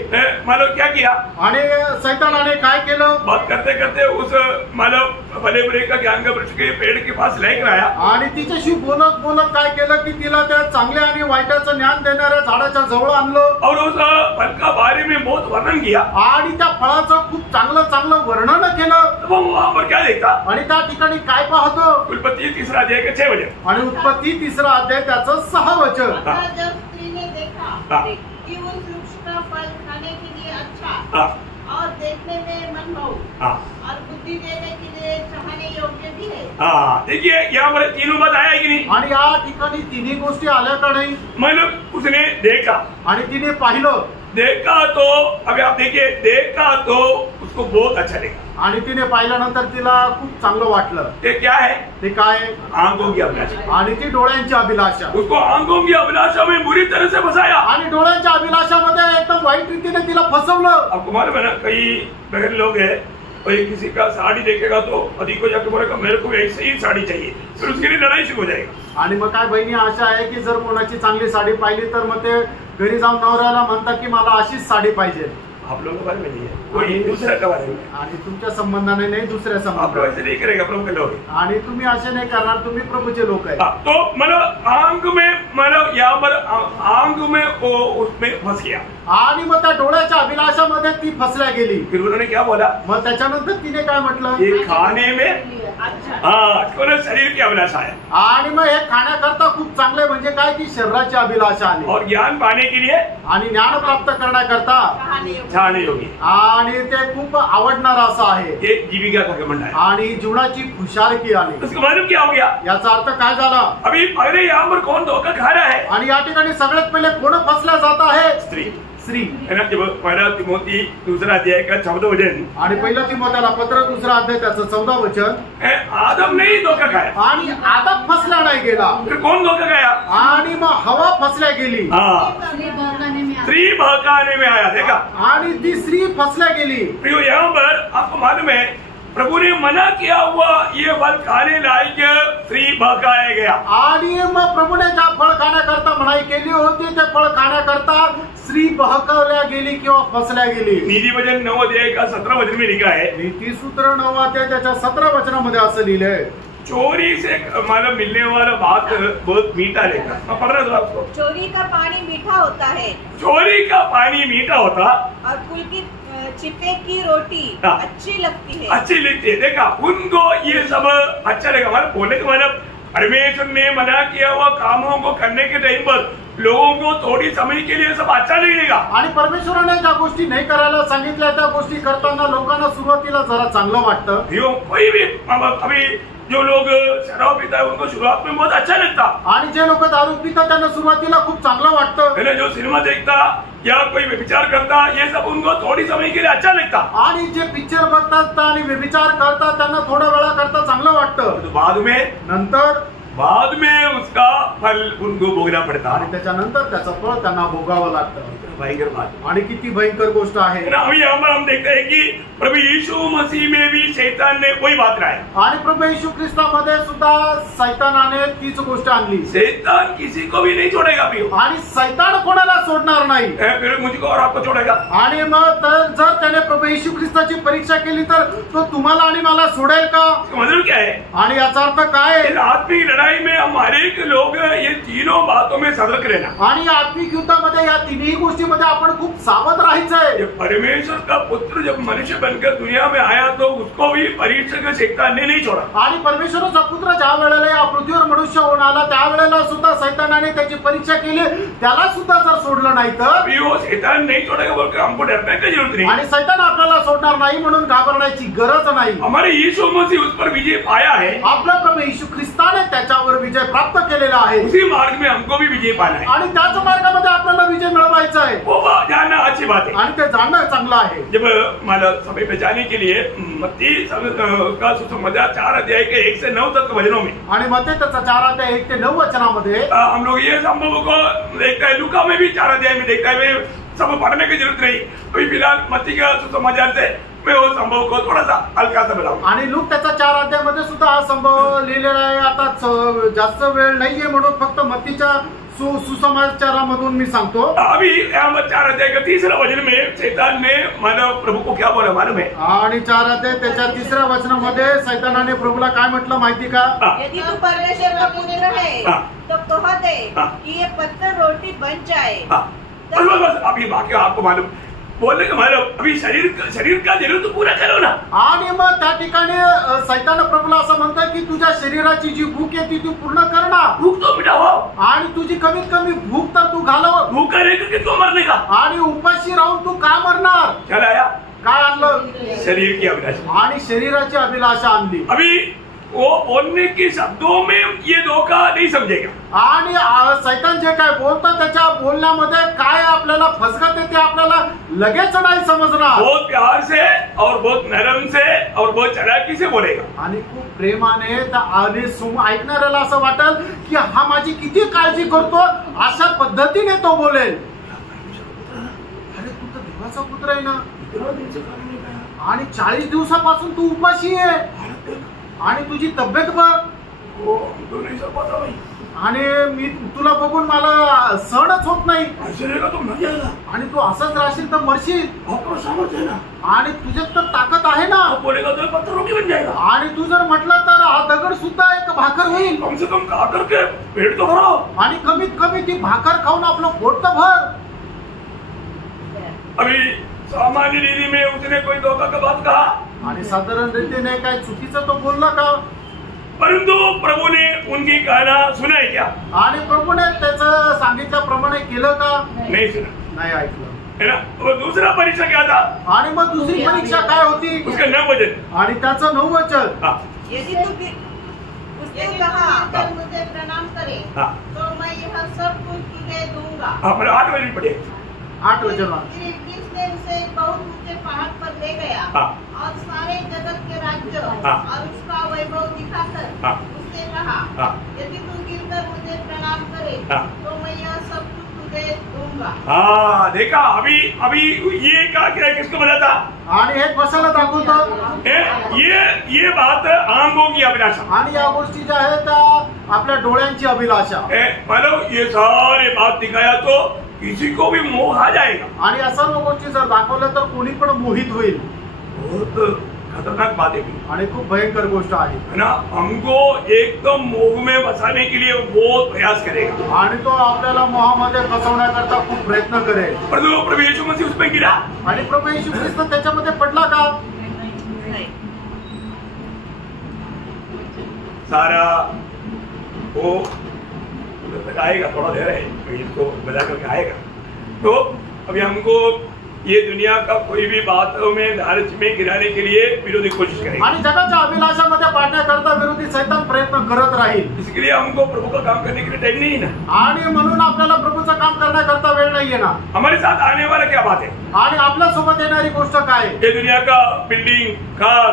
मतलब क्या किया आणि शैतानाने काय केलं, बात करते करते उस मतलब भले बुरे का ज्ञान का वृक्ष के पेड़ के पास लेकर आया आणि तिच्याशी बोलत बोलत काय केलं की तिला त्या चांगल्या आणि वाईटाचं ज्ञान देणाऱ्या झाडाच्या जवळ आणलं और उस फल का बारे में बहुत वर्णन किया आणि त्या फळाचं खूप चांगलं वर्णन केलं। वो वहां पर क्या देखता आणि त्या ठिकाणी काय पाहतो, उत्पत्ति 3 अध्याय के 6 वचन आणि उत्पत्ती 3 अध्याय त्याचं 6 वचन। जब स्त्री ने देखा कि उस वृक्ष का फल खाने के लिए अच्छा और देखने में मनमोहक और बुद्धि देने के लिए चाहने योग्य भी है। देखिए यहाँ पर 3 बात आया कि नहीं, आणि या ठिकाणी 3 गोष्टी आल्या का नाही, मतलब उसने देखा आणि तिने पाहिलं। देखा तो अभी आप देखिए, देखा तो उसको बहुत अच्छा लगा आणि तिने पाहिल्यानंतर तिला खूप चांगलं वाटलं। ये क्या है, ते काय, आंखों की अभिलाषा। आणि ती डोळ्यांची अभिलाषा, उसको आंखों की अभिलाषा में बुरी तरह से फंसाया आणि डोळ्यांच्या अभिलाषामध्ये एकदम वाईट रीतीने तिला फसवलं। आपको मालूम है ना, कई बहन लोग हैं कोई किसी का साड़ी देखेगा तो अधिक को जाकर बोलेगा मेरे को ऐसी ही साड़ी चाहिए, फिर उसके लिए लड़ाई शुरू हो जाएगा। आणि मग काय बहिणी अशा आहे की जर कोणाची चांगली साडी पाहिली तर मग ते घरी जाऊन नवऱ्याला म्हणतात की मला अशीच साडी पाहिजे। आप लोगों के बारे में नहीं है, कोई दूसरे के बारे में, आणि तुमच्या संबंधाने नाही दुसऱ्या आप लोग संबंधाने, ऐसे नहीं करेगा प्रभु के लोग। आणि तुम्ही असे नाही करणार, तुम्ही प्रभूचे लोक आहे। तो मतलब आंख में मतलब यहाँ पर आंख में वो उसमें फंस गया आणि मग त्या डोळ्याच्या अभिलाषामध्ये ती फसल्या गेली। फिर उन्होंने क्या बोला, मग त्याच्यानंतर तिने काय म्हटलं, ये खाने में अच्छा शरीर की अभिलाषा है आणि मग हे खाण्याकरता खूप चांगले म्हणजे काय की शरीराची अभिलाषा आली, और ज्ञान पाने के लिए आणि ज्ञान प्राप्त करण्याकरता चाहने योगी, आणि ते खूप आवडणार असं आहे। ये जीविका का घमंड है आणि जीवनाची खुशालकी आली। उसका मालूम क्या हो गया, याचा अर्थ काय झाला, अभी पहले यहाँ पर कौन धोखा खा रहा है, आणि या ठिकाणी सगळ्यात पहिले कोण फसल्या जात आहे, स्त्री है ना। जब 1 तिमोथी 2 अध्याय का 14 वचन, आणि 1 तिमोथेला पत्र 2 अध्याय त्याचं 14 वचन, आदम ने ही धोखा खाया आणि आदम फसला नाही गेला, फिर कौन धोखा खाया, आणि मग हवा फसल्या गेली, स्त्री बहकाने में आया, देखा, आणि ती स्त्री फसल्या गेली। प्रियो यहाँ पर आपको मालूम है प्रभु ने मना किया हुआ ये फल खाने लायक स्त्री बहकाया गया, आणि मग प्रभूने ज्या फळ खाण्याकरता मनाई केली होती ते फळ खाण्याकरता स्त्री बहकवल्या गेली किंवा फसल्या गेली। नीति वचन 9 अध्याय का 17 वचन में लिखा है, नीति सूत्र 9 अध्याय त्याच्या 17 वचनामध्ये असं लिहिलंय, चोरी से मतलब मिलने वाला बात बहुत मीठा लेकर, पढ़ रहे थे आपको, चोरी का पानी मीठा होता है, चोरी का पानी मीठा होता और कुल की चिपे की रोटी अच्छी लगती है, अच्छी लगती है। देखा, उनको ये सब अच्छा लगा, हमारे बोलने का मतलब परमेश्वर ने मना किया हुआ कामों को करने के टाइम पर लोगों को थोड़ी समय के लिए सब अच्छा नहीं लगेगा, आणि परमेश्वराने ज्या गोष्टी नाही करायला सांगितल्या त्या गोष्टी करताना लोकांना सुरुवातीला जरा चांगलं वाटतं। कोई भी अभी जो लोग शराब पीता है उनको शुरुआत में बहुत अच्छा लगता, आणि जे लोक दारू पितात त्यांना सुरुवातीला खूप चांगलं वाटतं, है ना। जो सिनेमा देखता या कोई व्यभिचार करता ये सब उनको थोड़ी समय के लिए अच्छा लगता, आणि जे पिक्चर बघतात आणि व्यभिचार करतात त्यांना थोड्या वेळा करता चांगलं वाटतं, तो बाद में नंतर बाद में उसका फल उनको भोगना पड़ता आणि त्याच्यानंतर त्याचं फळ त्यांना भोगावं लागतं. भयंकर बात. आणि किती भयंकर गोष्ट आहे. अभी यहाँ पर हम देखते हैं कि प्रभु यीशु मसीह में भी शैतान ने वही बात रहा है. आणि प्रभू येशू ख्रिस्तामध्ये सुद्धा सैतानाने तीच गोष्ट आणली. शैतान किसी को भी नहीं छोड़ेगा भी. आणि सैतान कोणाला सोडणार नाही. फिर मुझको और आपको छोड़ेगा. आणि मग जर त्याने प्रभू येशू ख्रिस्ताची परीक्षा केली तर तो तुम्हाला आणि मला सोडेल का? मतलब क्या है? आणि याचा अर्थ काय आहे? आत्मिक लड़ाई में हमारे लोग ये तीनों बातों में सतर्क रहना. आणि आत्मिक युद्धामध्ये या तिन्ही गोष्टीमध्ये आपण खूप सावध राहायचंय. परमेश्वर का पुत्र जब मनुष्य बनकर दुनिया में आया तो उसको भी परीक्षक शैतान ने नहीं छोड़ा. आणि परमेश्वराचा पुत्र ज्या वेळेला या पृथ्वीवर मनुष्य होऊन आला त्यावेळेला सुद्धा सैतानाने त्याची परीक्षा केली, त्याला सुद्धा जर सोडलं नाही तर वो शैतान नहीं छोड़ेगा बोलकर हमको डरने की जरूरत नहीं. आणि सैतान आपल्याला सोडणार नाही म्हणून घाबरण्याची गरज नाही. हमारे यीशु मसीह उस पर विजय पाया है. आपला प्रभू येशू ख्रिस्ताने त्याच्यावर विजय प्राप्त केलेला आहे. उसी मार्ग में हमको भी विजय पाना है. आणि त्याच मार्गामध्ये आपल्याला विजय मिळवायचा आहे. वो जानना अच्छी बात है. आणि ते जाणणं चांगलं आहे. जब मतलब समय पे जाने के लिए मत्ती का सुसमाचार 4 अध्याय के 1 से 9 तक वचनों में आणि मत्ती त्याचा 4 अध्याय 1 ते 9 वचनामध्ये हम लोग ये संभव को देखते हैं. लूका में भी 4 अध्याय में देखता है. सब पढ़ने की जरूरत नहीं. अभी फिलहाल मत्ती का सुसमाचार से मैं वो संभव को थोड़ा सा हल्का सा बताऊं. आणि लूक त्याचा 4 अध्यायामध्ये सुद्धा हा संभव लिहिलेला आहे. आता जास्त वेळ नाहीये म्हणून फक्त मत्तीच्या सुसमाचारामधून मी सांगतो. अभी यहाँ 4 अध्याय का 3रा वचन में शैतान ने मानव प्रभु को क्या बोला मालूम है? आणि 4 अध्याय त्याच्या 3ऱ्या वचनामध्ये सैतानाने प्रभूला काय म्हटलं माहिती का? यदि तू परमेश्वर का पुत्र है तो कह दे कि ये पत्थर रोटी बन जाए. बस अभी बाकी आपको मालूम बोलने का मतलब अभी शरीर का जरूरत पूरा करो ना. आणि मग त्या ठिकाणी सैतान प्रभूला असं म्हणतोय की तुझ्या शरीराची जी भूक आहे ती तू पूर्ण कर ना. भूख तो मिटाओ. आणि तुझी कमीत कमी भूक तर तू घालव. भूख रहेगा कि तू मरने का. आणि उपाशी राहून तू का मरणार? क्या लाया? काय आणलं? शरीर की अभिलाषा. आणि शरीराची अभिलाषा आणली. अभी वो बोलने के शब्दों में ये धोखा नहीं समझेगा. आणि सैतान जे काय बोलतो त्याच्या बोलण्यामध्ये काय आपल्याला फसगत आहे ते आपल्याला लगेच नाही समजणार. बहुत प्यार से और बहुत नरम से और बहुत चालाकी से बोलेगा. आणि खूप प्रेमाने आणि ऐकणाऱ्याला असं वाटेल की हा माझी किती काळजी करतो अशा पद्धतीने तो बोलेल. अरे तू तर देवाचा पुत्र आहे ना. आणि 40 दिवसापासून तू उपाशी आहे आणि तुझी तब्येत बघ. आणि मी तुला बघून मला सहनच होत नाही. आणि तू असंच राहशील तर मरशील. आणि तुझ्यात तर ताकद आहे ना. आणि तू जर म्हटलं तर हा दगड सुद्धा एक भाकर होईल. कम से कम खाकर के पेट तो भरो. आणि कमीत कमी ती भाकर खाऊन आपलं पोट तर भर. अभी सामान्य रीति में उसने कोई धोखा का बात कहा. आणि साधारण रीतीने काय चुकीचं तो बोलला का? परंतु प्रभु ने उनकी कहना सुना है क्या? आणि प्रभूने त्याचं सांगितल्याप्रमाणे केलं का? नहीं सुना. नाही ऐकलं है ना. वो दूसरा परीक्षा क्या था? आणि मग दुसरी परीक्षा काय होती? उसका 9 वचन. आणि त्याचं 9 वचन. यदि उसने कहा मुझे प्रणाम करे तो मैं यह सब कुछ तुझे दूंगा. हमारे 8 वचन पढ़े. 8 वचन. ने उसे बहुत ऊंचे पहाड़ पर ले गया और सारे जगत के राज्य और उसका वैभव दिखाकर उससे कहा यदि तू गिरकर मुझे प्रणाम करे तो मैं यह सब कुछ तुझे दूंगा. हाँ देखा. अभी ये क्या किसको बताता? आणि हे कशाला दाखवतो? ये बात आंखों की अभिलाषा. आणि या गोष्टी ज्या आहेत त्या आपल्या डोळ्यांची अभिलाषा. मतलब ये सारे बात दिखाया तो किसी को भी मोह आ जाएगा. आणि या सर्व गोष्टी जर दाखवल्या तर कोणी पण मोहित होईल. बहुत खतरनाक बात है आणि खूप भयंकर गोष्ट आहे ना. हमको एकदम मोह में बसाने के लिए बहुत प्रयास करेगा. आणि तो आपल्याला मोहामध्ये फसवण्याकरता खूप प्रयत्न करेल. परंतु प्रभु यीशु मसीह उसमें गिरा. आणि प्रभू येशू ख्रिस्त त्याच्यामध्ये पडला का? सारा वो आएगा. थोड़ा देर है इसको बजा करके आएगा. तो अभी हमको ये दुनिया का कोई भी बातों में लालच में गिराने के लिए विरोधी कोशिश करेगा. आणि जगाच्या अभिलाषामध्ये पाडण्याकरता विरोधी सैतान प्रयत्न करत राहील. इसके लिए हमको प्रभु का काम करने के लिए टाइम नहीं है ना. आणि म्हणून आपल्याला प्रभूचं काम करण्याकरता वेळ नाहीये ना. हमारे साथ आने वाला क्या बात है? आणि आपल्या सोबत येणारी गोष्ट काय? ये दुनिया का बिल्डिंग कार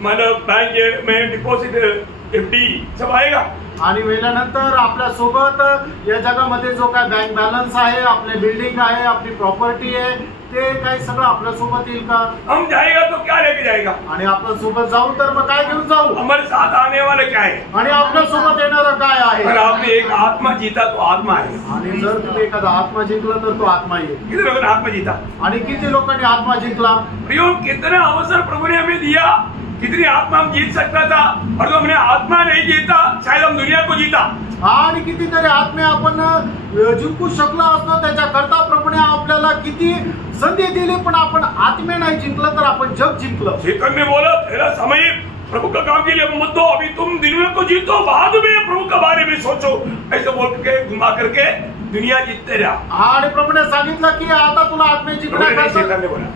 मतलब बैंक में डिपॉजिट FD सब आएगा। आणि मेल्यानंतर आपल्या सोबत या जगामध्ये जो काय बँक बॅलन्स आहे, आपले बिल्डिंग आहे, आपली प्रॉपर्टी आहे, ते काय सगळं आपल्या सोबत येईल का? हम जाएगा तो क्या लेके जाएगा? आणि आपल्या सोबत जाऊ तर मग काय घेऊन जाऊ? हमारे साथ आने वाला क्या है? आणि आपल्या सोबत येणारं काय आहे? अगर आपने एक आत्मा जीता तो आत्मा है। आणि जर तुम्ही एखादा आत्मा जिंकला तर तो आत्मा येईल। कितने लोगों ने आत्मा जीता? आणि किती लोकांनी आत्मा जिंकला? प्रियो, कितना अवसर प्रभु ने हमें दिया, कितनी आत्मा हम जीत सकता था, और जो हमने आत्मा नहीं जीता शायद हम दुनिया को जीता। आणि कितीतरी आत्मे आपण जिंकू शकलो असतो, त्याच्याकरता प्रभूने आपल्याला किती संधी दिली, पण आपण आत्मे नाही जिंकलं तर आपण जग जिंकलं। चेतन ने बोला तेरा समय प्रभु का काम के लिए मत दो, अभी तुम दुनिया को जीतो, बाद में प्रभु के बारे में सोचो। ऐसे बोल के घुमा करके दुनिया जीतते रहा। आणि प्रभूने सांगितलं की आता तुला आत्मे जिंकण्याकरता, चेतन ने बोला,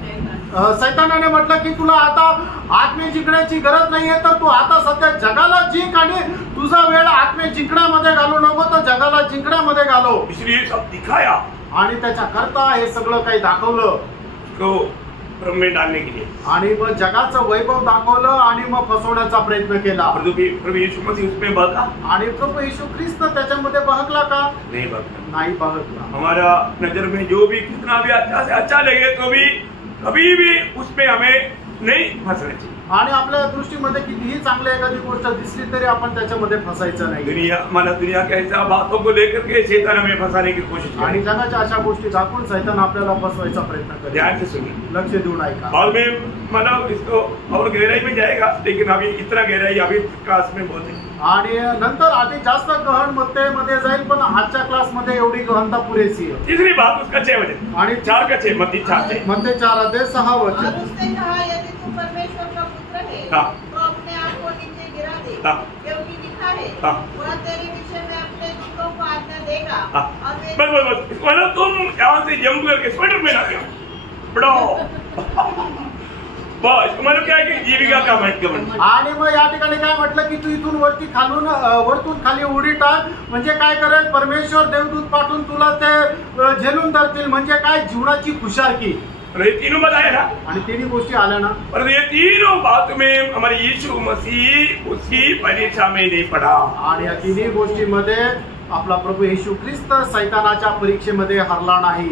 सैतानाने म्हटलं की तुला आता आत्मे जिंकण्याची गरज नाहीये, तर तू आता सध्या जगाला जिंक आणि तुझा वेळ आत्मे जिंकण्यामध्ये घालू नको, तर जगाला जिंकण्यामध्ये घालो। इसलिए सब दिखाया आणि त्याच्याकरता हे सगळं काही दाखवलं तो भ्रम में डालने के लिए, आणि मग जगाचं वैभव दाखवलं आणि मग फसवण्याचा प्रयत्न केला। प्रभु यीशु मसीह उसमें बहका? आणि प्रभू येशू ख्रिस्त त्याच्यामध्ये बहकला का? नहीं बहका। नाही बहकला। हमारा नजर में जो भी कितना भी अच्छा से अच्छा लगे तो भी कभी भी उसमें हमें नहीं फंसना चाहिए। आणि आपल्या दृष्टीमध्ये कितीही चांगली एखादी गोष्ट दिसली तरी आपण त्याच्यामध्ये फसायचं नाही। दुनिया के ऐसा बातों को लेकर के शैतान हमें फंसाने की कोशिश करे, आणि जगाच्या अशा गोष्टी दाखवून शैतान आपल्याला फसवायचा प्रयत्न करतो। ध्यान से सुनिए, लक्ष देऊन ऐका। और मैं मतलब इसको और गहराई में जाएगा, लेकिन अभी इतना गहराई अभी क्लास में बहुत है। आणि नंतर अधिक जास्त गहन मध्ये जाईल, पण आजच्या क्लासमध्ये एवढी गहनता पुरेशी आहे। तीसरी बात उसका 6 वचन, आणि 4 का 6, मत्ती 4 मध्ये 4 अध्याय 6 वचन। और उसने कहा, यदि तू परमेश्वर का पुत्र है हाँ। तो अपने आप को नीचे गिरा दे, हाँ। क्योंकि लिखा है हाँ। वह तेरे विषय में अपने दूतों को आज्ञा देगा। हाँ। और वे बस मतलब तुम यहाँ से जंप करके स्वेटर में ना बढ़ाओ बस, मतलब क्या है कि जीविका का घमंड। आणि मग या ठिकाणी काय म्हटलं की तू इथून वरतून खाली उडी टाक, म्हणजे काय करेल परमेश्वर देवदूत पाठवून तुला ते झेलून धरतील, म्हणजे काय जीवनाची खुशारकी। ये तीनों बताए ना, आणि तिन्ही गोष्टी आल्या ना, पर ये तीनों बात में हमारे यीशु मसीह उसकी परीक्षा में नहीं पड़ा। आणि या तिन्ही गोष्टीमध्ये आपला प्रभू येशू ख्रिस्त सैतानाच्या परीक्षेमध्ये हरला नाही।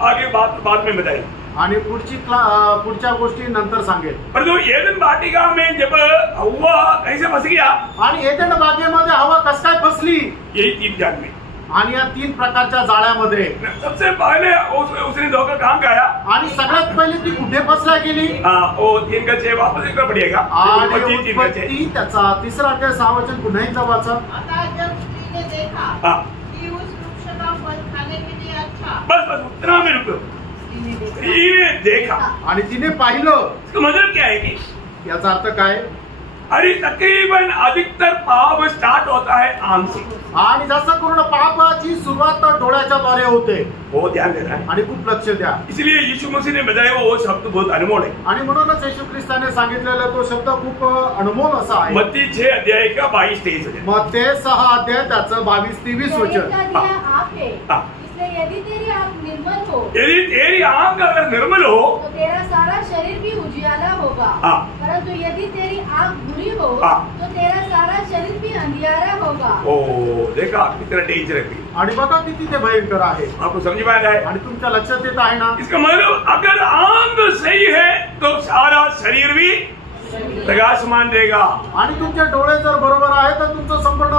आगे बाद में बताए, आणि पुढच्या गोष्टी नंतर सांगेल। पर जो एदन वाटिका में जब हव्वा कैसे फंस गया, आणि एदन बागेमध्ये हवा कस काय फसली, यही 3 जाल में, आणि या 3 प्रकारच्या जाळ्यामध्ये सबसे पहले उसने धोखा कहाँ खाया, आणि सगळ्यात पहिले ती कुठे फसल्या गेली? वो 3 का 6 वापस एकदा पडिएगा, आणि 3 का 6 उत्पत्ती त्याचा 3रा अध्याय 6 वचन पुन्हा एकदा वाचा। अतः जब स्त्री ने देखा कि उस वृक्ष का फल खाने के लिए अच्छा, बस उतना में रुको, स्त्री देखा आणि तिने पाहिलं। इसका मतलब क्या है कि याचा अर्थ काय? अरे तकरीबन अधिकतर पाप स्टार्ट होता है आंख से, आणि जास्त करून पापाची सुरुवात तर डोळ्याच्या द्वारे होते। वो ध्यान देना है, आणि खूप लक्ष द्या। इसलिए यीशु मसीह ने बताया वो शब्द बहुत अनमोल है, आणि म्हणूनच येशू ख्रिस्ताने सांगितलेला तो शब्द खूप अनमोल असा आहे। मत्ती 6 अध्याय का 22-23 वचन, मत्ती 6 अध्याय त्याचं 22-23 वचन। यदि तेरी आंख निर्मल हो, यदि तेरी आंख अगर निर्मल हो तो तेरा सारा शरीर भी उजियाला होगा, परंतु यदि तेरी आंख बुरी हो तो तेरा सारा शरीर भी अंधियारा होगा। ओ देखा कितना डेंजर है, आणि बघा किती ते भयंकर आहे। आपको समझ में आ रहा है? आणि तुमच्या लक्षात येत आहे ना? इसका मतलब अगर आंख सही है तो सारा शरीर भी प्रकाशमान रहेगा, आणि तुमचे डोळे जर बरोबर आहे तर तुमचं संपूर्ण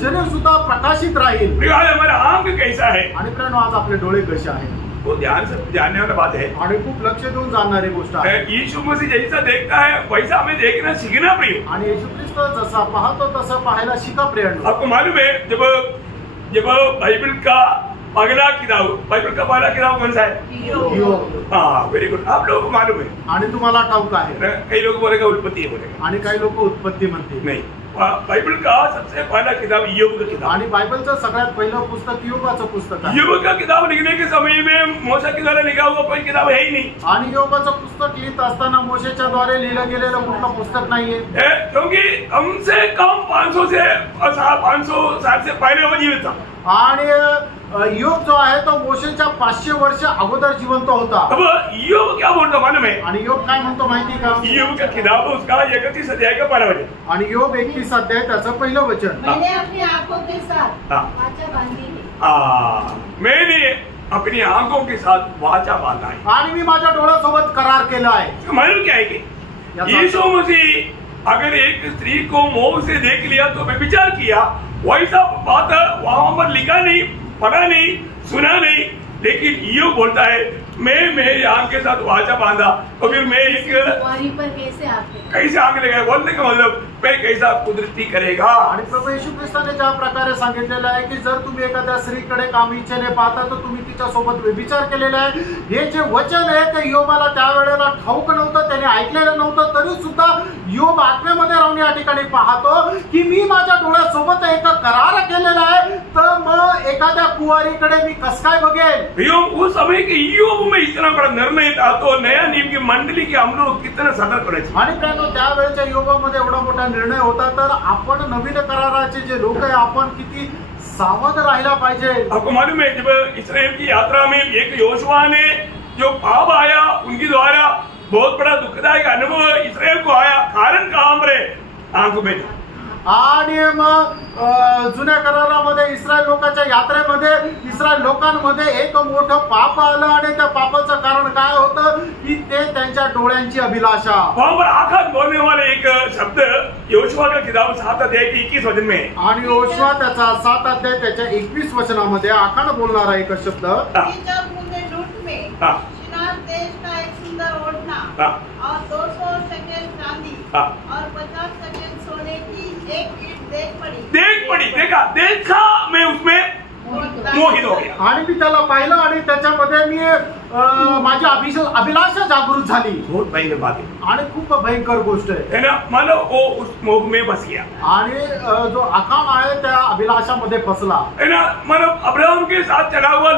शरीर सुद्धा प्रकाशित राहील। हमारा आंख कैसा है, आणि प्रेम आज आपले डोळे कसे आहेत वो ध्यान से जानने वाला बात है, आणि खूप लक्ष देऊन जाणारी गोष्ट आहे। यीशु मसीह जैसा देखता है वैसा हमें देखना सीखना प्रिय, आणि येशू ख्रिस्त जसा पाहतो तसं पाहायला शिका प्रियांनो। आपको मालूम है जब बाइबल का पहला किताब कौन सा है? हाँ, वेरी गुड, आप लोगों को मालूम है। आणि तुम्हाला ठाऊक आहे, कई लोग बोलेगा उत्पत्ति है, बोलेगा, आणि काही लोक उत्पत्ती म्हणतील। नहीं, बाइबल का सबसे पहला किताब ईयोब का किताब, आणि बायबलचं सगळ्यात पहिलं पुस्तक ईयोबाचं पुस्तक आहे। ईयोब का किताब लिखने के समय में मूसा के द्वारा लिखा हुआ कोई किताब है ही नहीं, आणि ईयोबाचं पुस्तक लिहित असताना मोशेच्या द्वारे लिहिलं गेलेलं कुठलं पुस्तक नाहीये, क्योंकि कम से कम 500 साल से पहले वो जीवित था। आणि योग जो आहे तो मोशेच्या 500 वर्ष अगोदर जिवंत होता. अब योग क्या बोलता मालूम है? आणि योग काय म्हणतो माहिती का? योग का किताब उसका 31 अध्याय का 12 वचन. आणि योग 31 अध्याय त्याचं पहिलं वचन. मैंने अपनी आंखों के साथ वाचा बांधी है. मैंने अपनी आंखों के साथ वाचा बांधा है. आणि मी माझ्या डोळ्यासोबत करार केला आहे. मालूम क्या है कि यीशु मसीह अगर एक स्त्री को मोह से देख लिया तो मैं विचार किया, वैसा बात वहां पर लिखा नहीं, पढ़ा नहीं, सुना नहीं, लेकिन ये बोलता है मैं मेरी आंख के साथ वाचा बांधा. तो फिर मैं एक पर कैसे आंख लगाए बोलने का मतलब मैं कैसा कुदरती करेगा. आणि प्रभू येशू ख्रिस्ताने ज्या प्रकारे सांगितलेलं आहे की जर तुम्ही एखाद्या स्त्रीकडे काम इच्छेने पाहता तर तुम्ही तिच्यासोबत व्यभिचार केलेला आहे. हे जे वचन आहे ते योबाला त्यावेळेला ठाऊक नव्हतं, त्याने ऐकलेलं नव्हतं, तरी सुद्धा योब आत्म्यामध्ये राहून या ठिकाणी पाहतो की मी माझ्या डोळ्यासोबत एक करार केलेला आहे, तर मग एखाद्या कुवारीकडे मी कस काय बघेल. उस समय के योग में इतना बड़ा निर्णय था तो नया नियम की मंडली के हम लोग कितना सतर्क करायचे. आणि त्यावेळेच्या योगामध्ये एवढा मोठा निर्णय होता, तर आपण नवीन कराराचे जे लोक आहे आपण किती सावध राहिला पाहिजे. आपको मालूम है जब इस्राएल की यात्रा में एक योशुआ ने जो पाप आया उनके द्वारा बहुत बड़ा दुखदायक अनुभव इस्राएल को आया. कारण काम रे आंख में. आणि मग जुन्या करारामध्ये इस्रायल लोकांच्या यात्रेमध्ये इस्रायल लोकांमध्ये एक मोठं पाप आलं आणि त्या पापाचं कारण काय होतं की ते त्यांच्या डोळ्यांची अभिलाषा. वहां पर आंख बोलने वाले एक शब्द योशुआ का किताब 7 अध्याय के 21 वचन में. आणि योशुआ त्याचा 7 अध्याय त्याच्या 21 वचनामध्ये आखाण बोलणारा एक शब्द. देश का एक सुंदर ओढ़ना और 200 शकेल चांदी और 50 शकेल सोने की एक ईंट देख पड़ी. देखा मैं उसमें मोहित हो गया. आणि मी त्याला पाहिलं आणि त्याच्यामध्ये मी माझी अभिलाषा जागृत झाली. बहुत भयंकर बात है आणि खूप भयंकर गोष्ट आहे ना. मानो वो उस मोह में बस गया आणि जो आखाण आहे त्या अभिलाषामध्ये फसला है ना. मानो अब्राहम के साथ चला हुआ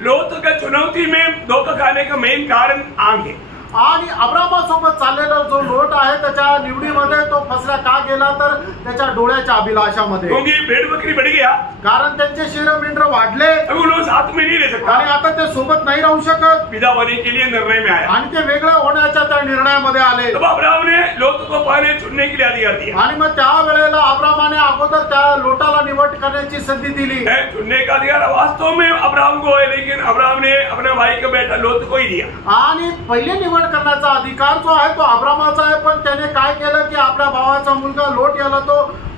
लोत का चुनौती में धोखा खाने का मेन कारण आंख है. आणि अब्रामासोबत चाललेला जो लोट आहे त्याच्या निवडीमध्ये तो फसला का गेला तर त्याच्या डोळ्याच्या अभिलाषामध्ये. क्योंकि भेड़ बकरी बढ़ गया, कारण त्यांचे शेर मेंढर वाढले अब वो लोग साथ में नहीं रह सकता आणि आता ते सोबत नाही राहू शकत. विदा होने के लिए निर्णय में आया आणि ते वेगळं होण्याच्या त्या निर्णयामध्ये आले. तब अब्राहम ने लोत को पहले चुनने के लिए अधिकार दिया. आणि मग त्या वेळेला अब्रामाने अगोदर त्या लोटाला निवड करण्याची संधी दिली. चुनने का अधिकार वास्तव में अब्राहम को है, लेकिन अब्राहम ने अपने भाई का बेटा लोत को ही दिया. आणि पहिले निवड करण्याचा अधिकार जो आहे तो अब्रामाचा आहे, पण त्याने काय केलं की आपल्या भावाचा मुलगा लोट याला तो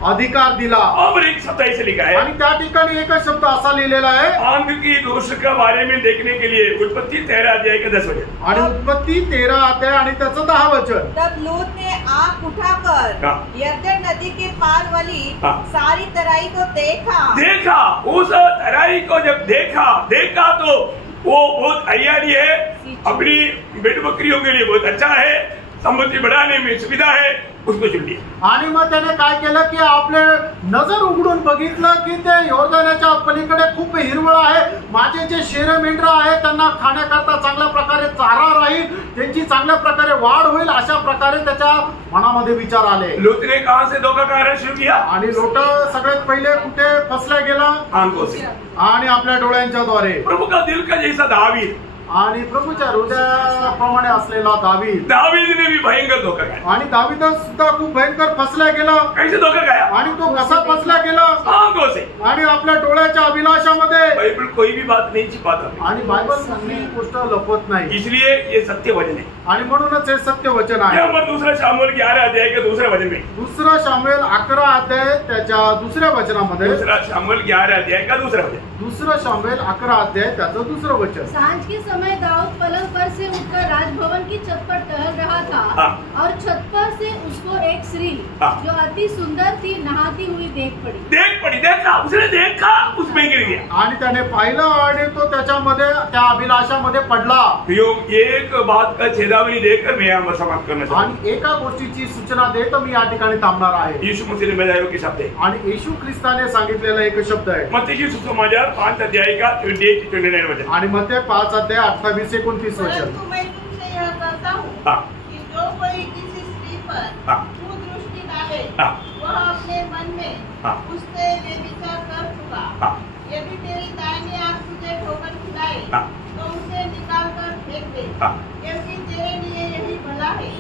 अधिकार दिला. और एक शब्द ऐसे लिखा है आणि त्या ठिकाणी एकच शब्द असा लिहिलेला आहे आंख की दोष के बारे में देखने के लिए उत्पत्ति 13 अध्याय के 10 वचन. आणि उत्पत्ति 13 अध्याय आणि त्याचं 10 वचन. तब लूत ने आंख उठाकर यरदन नदी के पार वाली सारी तराई को देखा. उस तराई को जब देखा तो वो बहुत हरियाली है, अपनी भेड़ बकरियों के लिए बहुत अच्छा है, संपत्ति बढ़ाने में सुविधा है, उसको चुन लिया. आणि मग त्याने काय केलं की आपले नजर उघडून बघितलं की ते योर्दानाच्या पलीकडे खूप हिरवळ आहे, माझे जे शेर मेंढर आहे त्यांना खाण्याकरता चांगल्या प्रकारे चारा राहील, त्यांची चांगल्या प्रकारे वाढ होईल, अशा प्रकारे त्याच्या मनामध्ये विचार आले. लोत ने कहां से धोखा खाना शुरू किया. आणि लोट सगळ्यात पहिले कुठे फसला गेला आंखों से आणि आपल्या डोळ्यांच्या द्वारे. प्रभु का दिल का जैसा दावीद आणि प्रभूच्या हृदयाप्रमाणे असलेला दावीद ने भी भयंकर धोखा खाया. आणि दावीद सुद्धा खूप भयंकर फसला गेला. कैसे धोखा खाया. आणि तो कसा फसला गेला आंखों से. आणि आपल्या डोळ्याच्या अभिलाषामध्ये. बाइबल कोई भी बात नहीं छिपाता आणि बायबल कुठली गोष्ट लपवत नाही, इसलिए ये सत्य वचन है. आणि म्हणूनच हे सत्य वचन आहे. दूसरा शामुएल 11 अध्याय के दूसरे वचन में. दुसरा शामुएल 11 अध्याय त्याच्या दुसऱ्या वचनामध्ये. दूसरा शामुएल 11 अध्याय का दूसरा वचन. दुसरा शामुएल 11 अध्याय त्याचं दुसरं वचन. सांझ के समय दाऊद पलंग पर से उठकर राजभवन की छत पर टहल रहा था और छत पर से उसको एक स्त्री जो अति सुंदर थी नहाती हुई देख पड़ी. देखा उसमें गिर गया. आणि त्याने पाहिलं आणि तो त्याच्यामध्ये त्या अभिलाषामध्ये पडला. एक बात का चेतावनी देकर मैं यहाँ समाप्त करना चाहता हूँ. आणि एका गोष्टीची सूचना देत मी या ठिकाणी थांबणार आहे. यीशु मसीह ने बताया कि शब्द है आणि येशू ख्रिस्ताने सांगितलेला एक शब्द आहे. मत्ती सुसमाचार 5 अध्याय का 28-29 वचन. आणि मत्ती 5 अध्याय 28-29 वचन. परंतु मैं तुमसे यह कहता हूँ कि जो कोई किसी स्त्री पर कुदृष्टि डाले वह अपने मन में उससे व्यभिचार कर चुका. यदि तेरी तो उसे निकाल कर फेंक दे, क्योंकि तेरे लिए यही भला है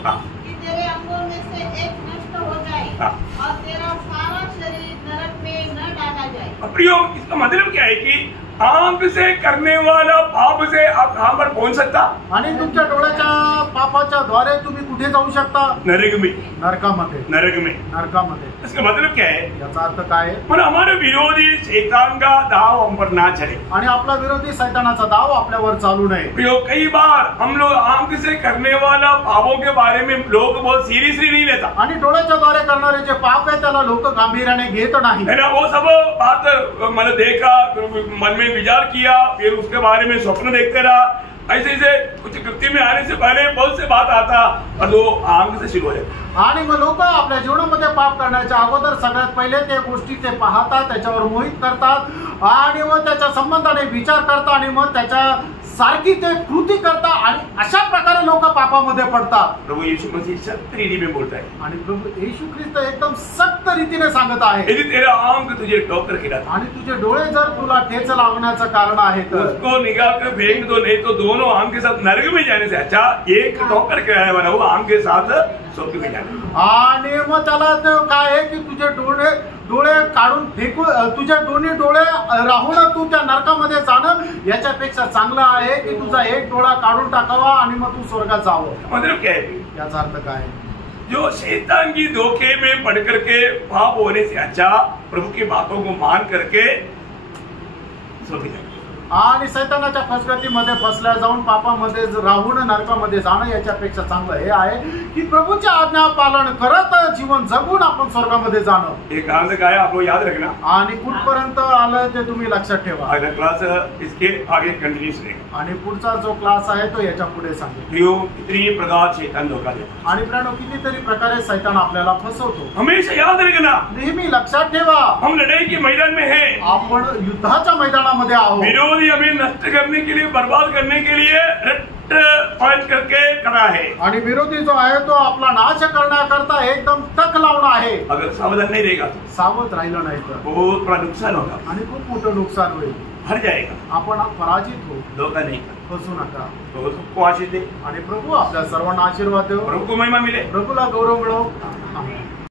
कि तेरे अंगों में से एक नष्ट हो जाए और तेरा सारा शरीर नरक में न डाला जाए। प्रियो, इसका मतलब क्या है कि आंख से करने वाला पाप से आप कहां पर पहुंच सकता? आणि तुमच्या डोळ्याच्या पापाच्या द्वारे तुम्ही कुठे जाऊ शकता? नरक में। नरकामध्ये। नरक में। नरकामध्ये। इसका मतलब क्या है? याचा अर्थ काय आहे? पण हमारे विरोधी शैतान का दाव हम पर ना चले आणि आपला विरोधी शैतानाचा दाव आपल्यावर चालू नये। प्रियो, कई बार हम लोग आंख से करने वाला पापों के बारे में लोग बहुत सीरियसली नहीं लेता आणि डोळ्याच्या द्वारे करणारे जे पाप आहे त्याला लोक गांभीर्याने घेत नाही। है ना, वो सब बात मैंने देखा, मन में विचार किया, फिर उसके बारे में स्वप्न देखते रहा, ऐसे ऐसे कुछ कृत्य में आने से पहले बहुत से बात आता और वो आंख से शुरू हो जाता। आणि मग लोक आपल्या जीवनामध्ये पाप करण्याच्या अगोदर सगळ्यात पहिले ते गोष्टी ते पाहतात, त्याच्यावर मोहित करतात आणि मग त्याच्या संबंधाने विचार करतात आणि मग त्याच्या सारखी ते कृती करतात आणि अशा प्रकारे लोक पापामध्ये पडतात। प्रभु यीशु मसीह सख्त रीति में बोलता है आणि प्रभु येशू ख्रिस्त एकदम सक्त रीतीने सांगत आहे, यदि तेरा आंख तुझे ठोकर खिलाता आणि तुझे डोळे जर तुला ठेच लागण्याचं कारण आहे तर उसको निकाल कर फेंक दो, नहीं तो दोनों आंख के साथ नरक में जाने से अच्छा एक ठोकर खिलाने वाला वो आंख के साथ स्वर्ग में जाना। आणि मग त्याला काय आहे की तुझे डोळे काढून फेकू, तुझे दोन्ही डोळे राहून तू त्या नरकामध्ये जाणं याच्यापेक्षा चांगलं आहे की तुझा एक डोळा काढून टाकावा आणि मग तू स्वर्गात जावं। मतलब क्या है? याचा अर्थ काय आहे? जो शैतान की धोखे में पड़ करके पाप होने से अच्छा प्रभु की बातों को मान करके स्वर्ग जाना। आणि शैतानाच्या फसगतीमध्ये फसल्या जाऊन पापामध्ये राहून नरकामध्ये जाणं याच्यापेक्षा चांगलं हे आहे की प्रभूच्या आज्ञा पालन करत जीवन जगून आपण स्वर्गामध्ये जाणं। एक कहां तक आया आपको याद रखना, आणि कुठपर्यंत आलं ते तुम्ही लक्षात ठेवा। अगला क्लास इसके आगे कंटिन्यूस रहेगा। आणि पुढचा जो क्लास आहे तो याच्या पुढे सांगेल। प्रियो, कितनी प्रकार शैतान धोखा देता आणि प्रियो, कितीतरी प्रकारे शैतान आपल्याला फसवतो। हमेशा याद रखना, नेहमी लक्षात ठेवा हम लड़ाई के मैदान में हैं, आपण युद्धाच्या मैदानामध्ये आहोत। विरोधी हमें नष्ट करने के लिए, बर्बाद करने के लिए रट पांच करके खड़ा है आणि विरोधी जो आहे तो आपला नाश करण्याकरता एकदम तक लावून आहे। अगर सावधान नहीं रहेगा तो सावध राहिलं नाही तर बहुत बड़ा नुकसान होगा, आणि खूप मोठं नुकसान होईल। हर जाएगा, आपण पराजित हो, धोखा नहीं फसू नका। तो सबको आशीष दे, आणि प्रभू आपल्या सर्वांना आशीर्वाद देव, प्रभु को महिमा मिले। प्रभूला गौरव मिळो। आमेन।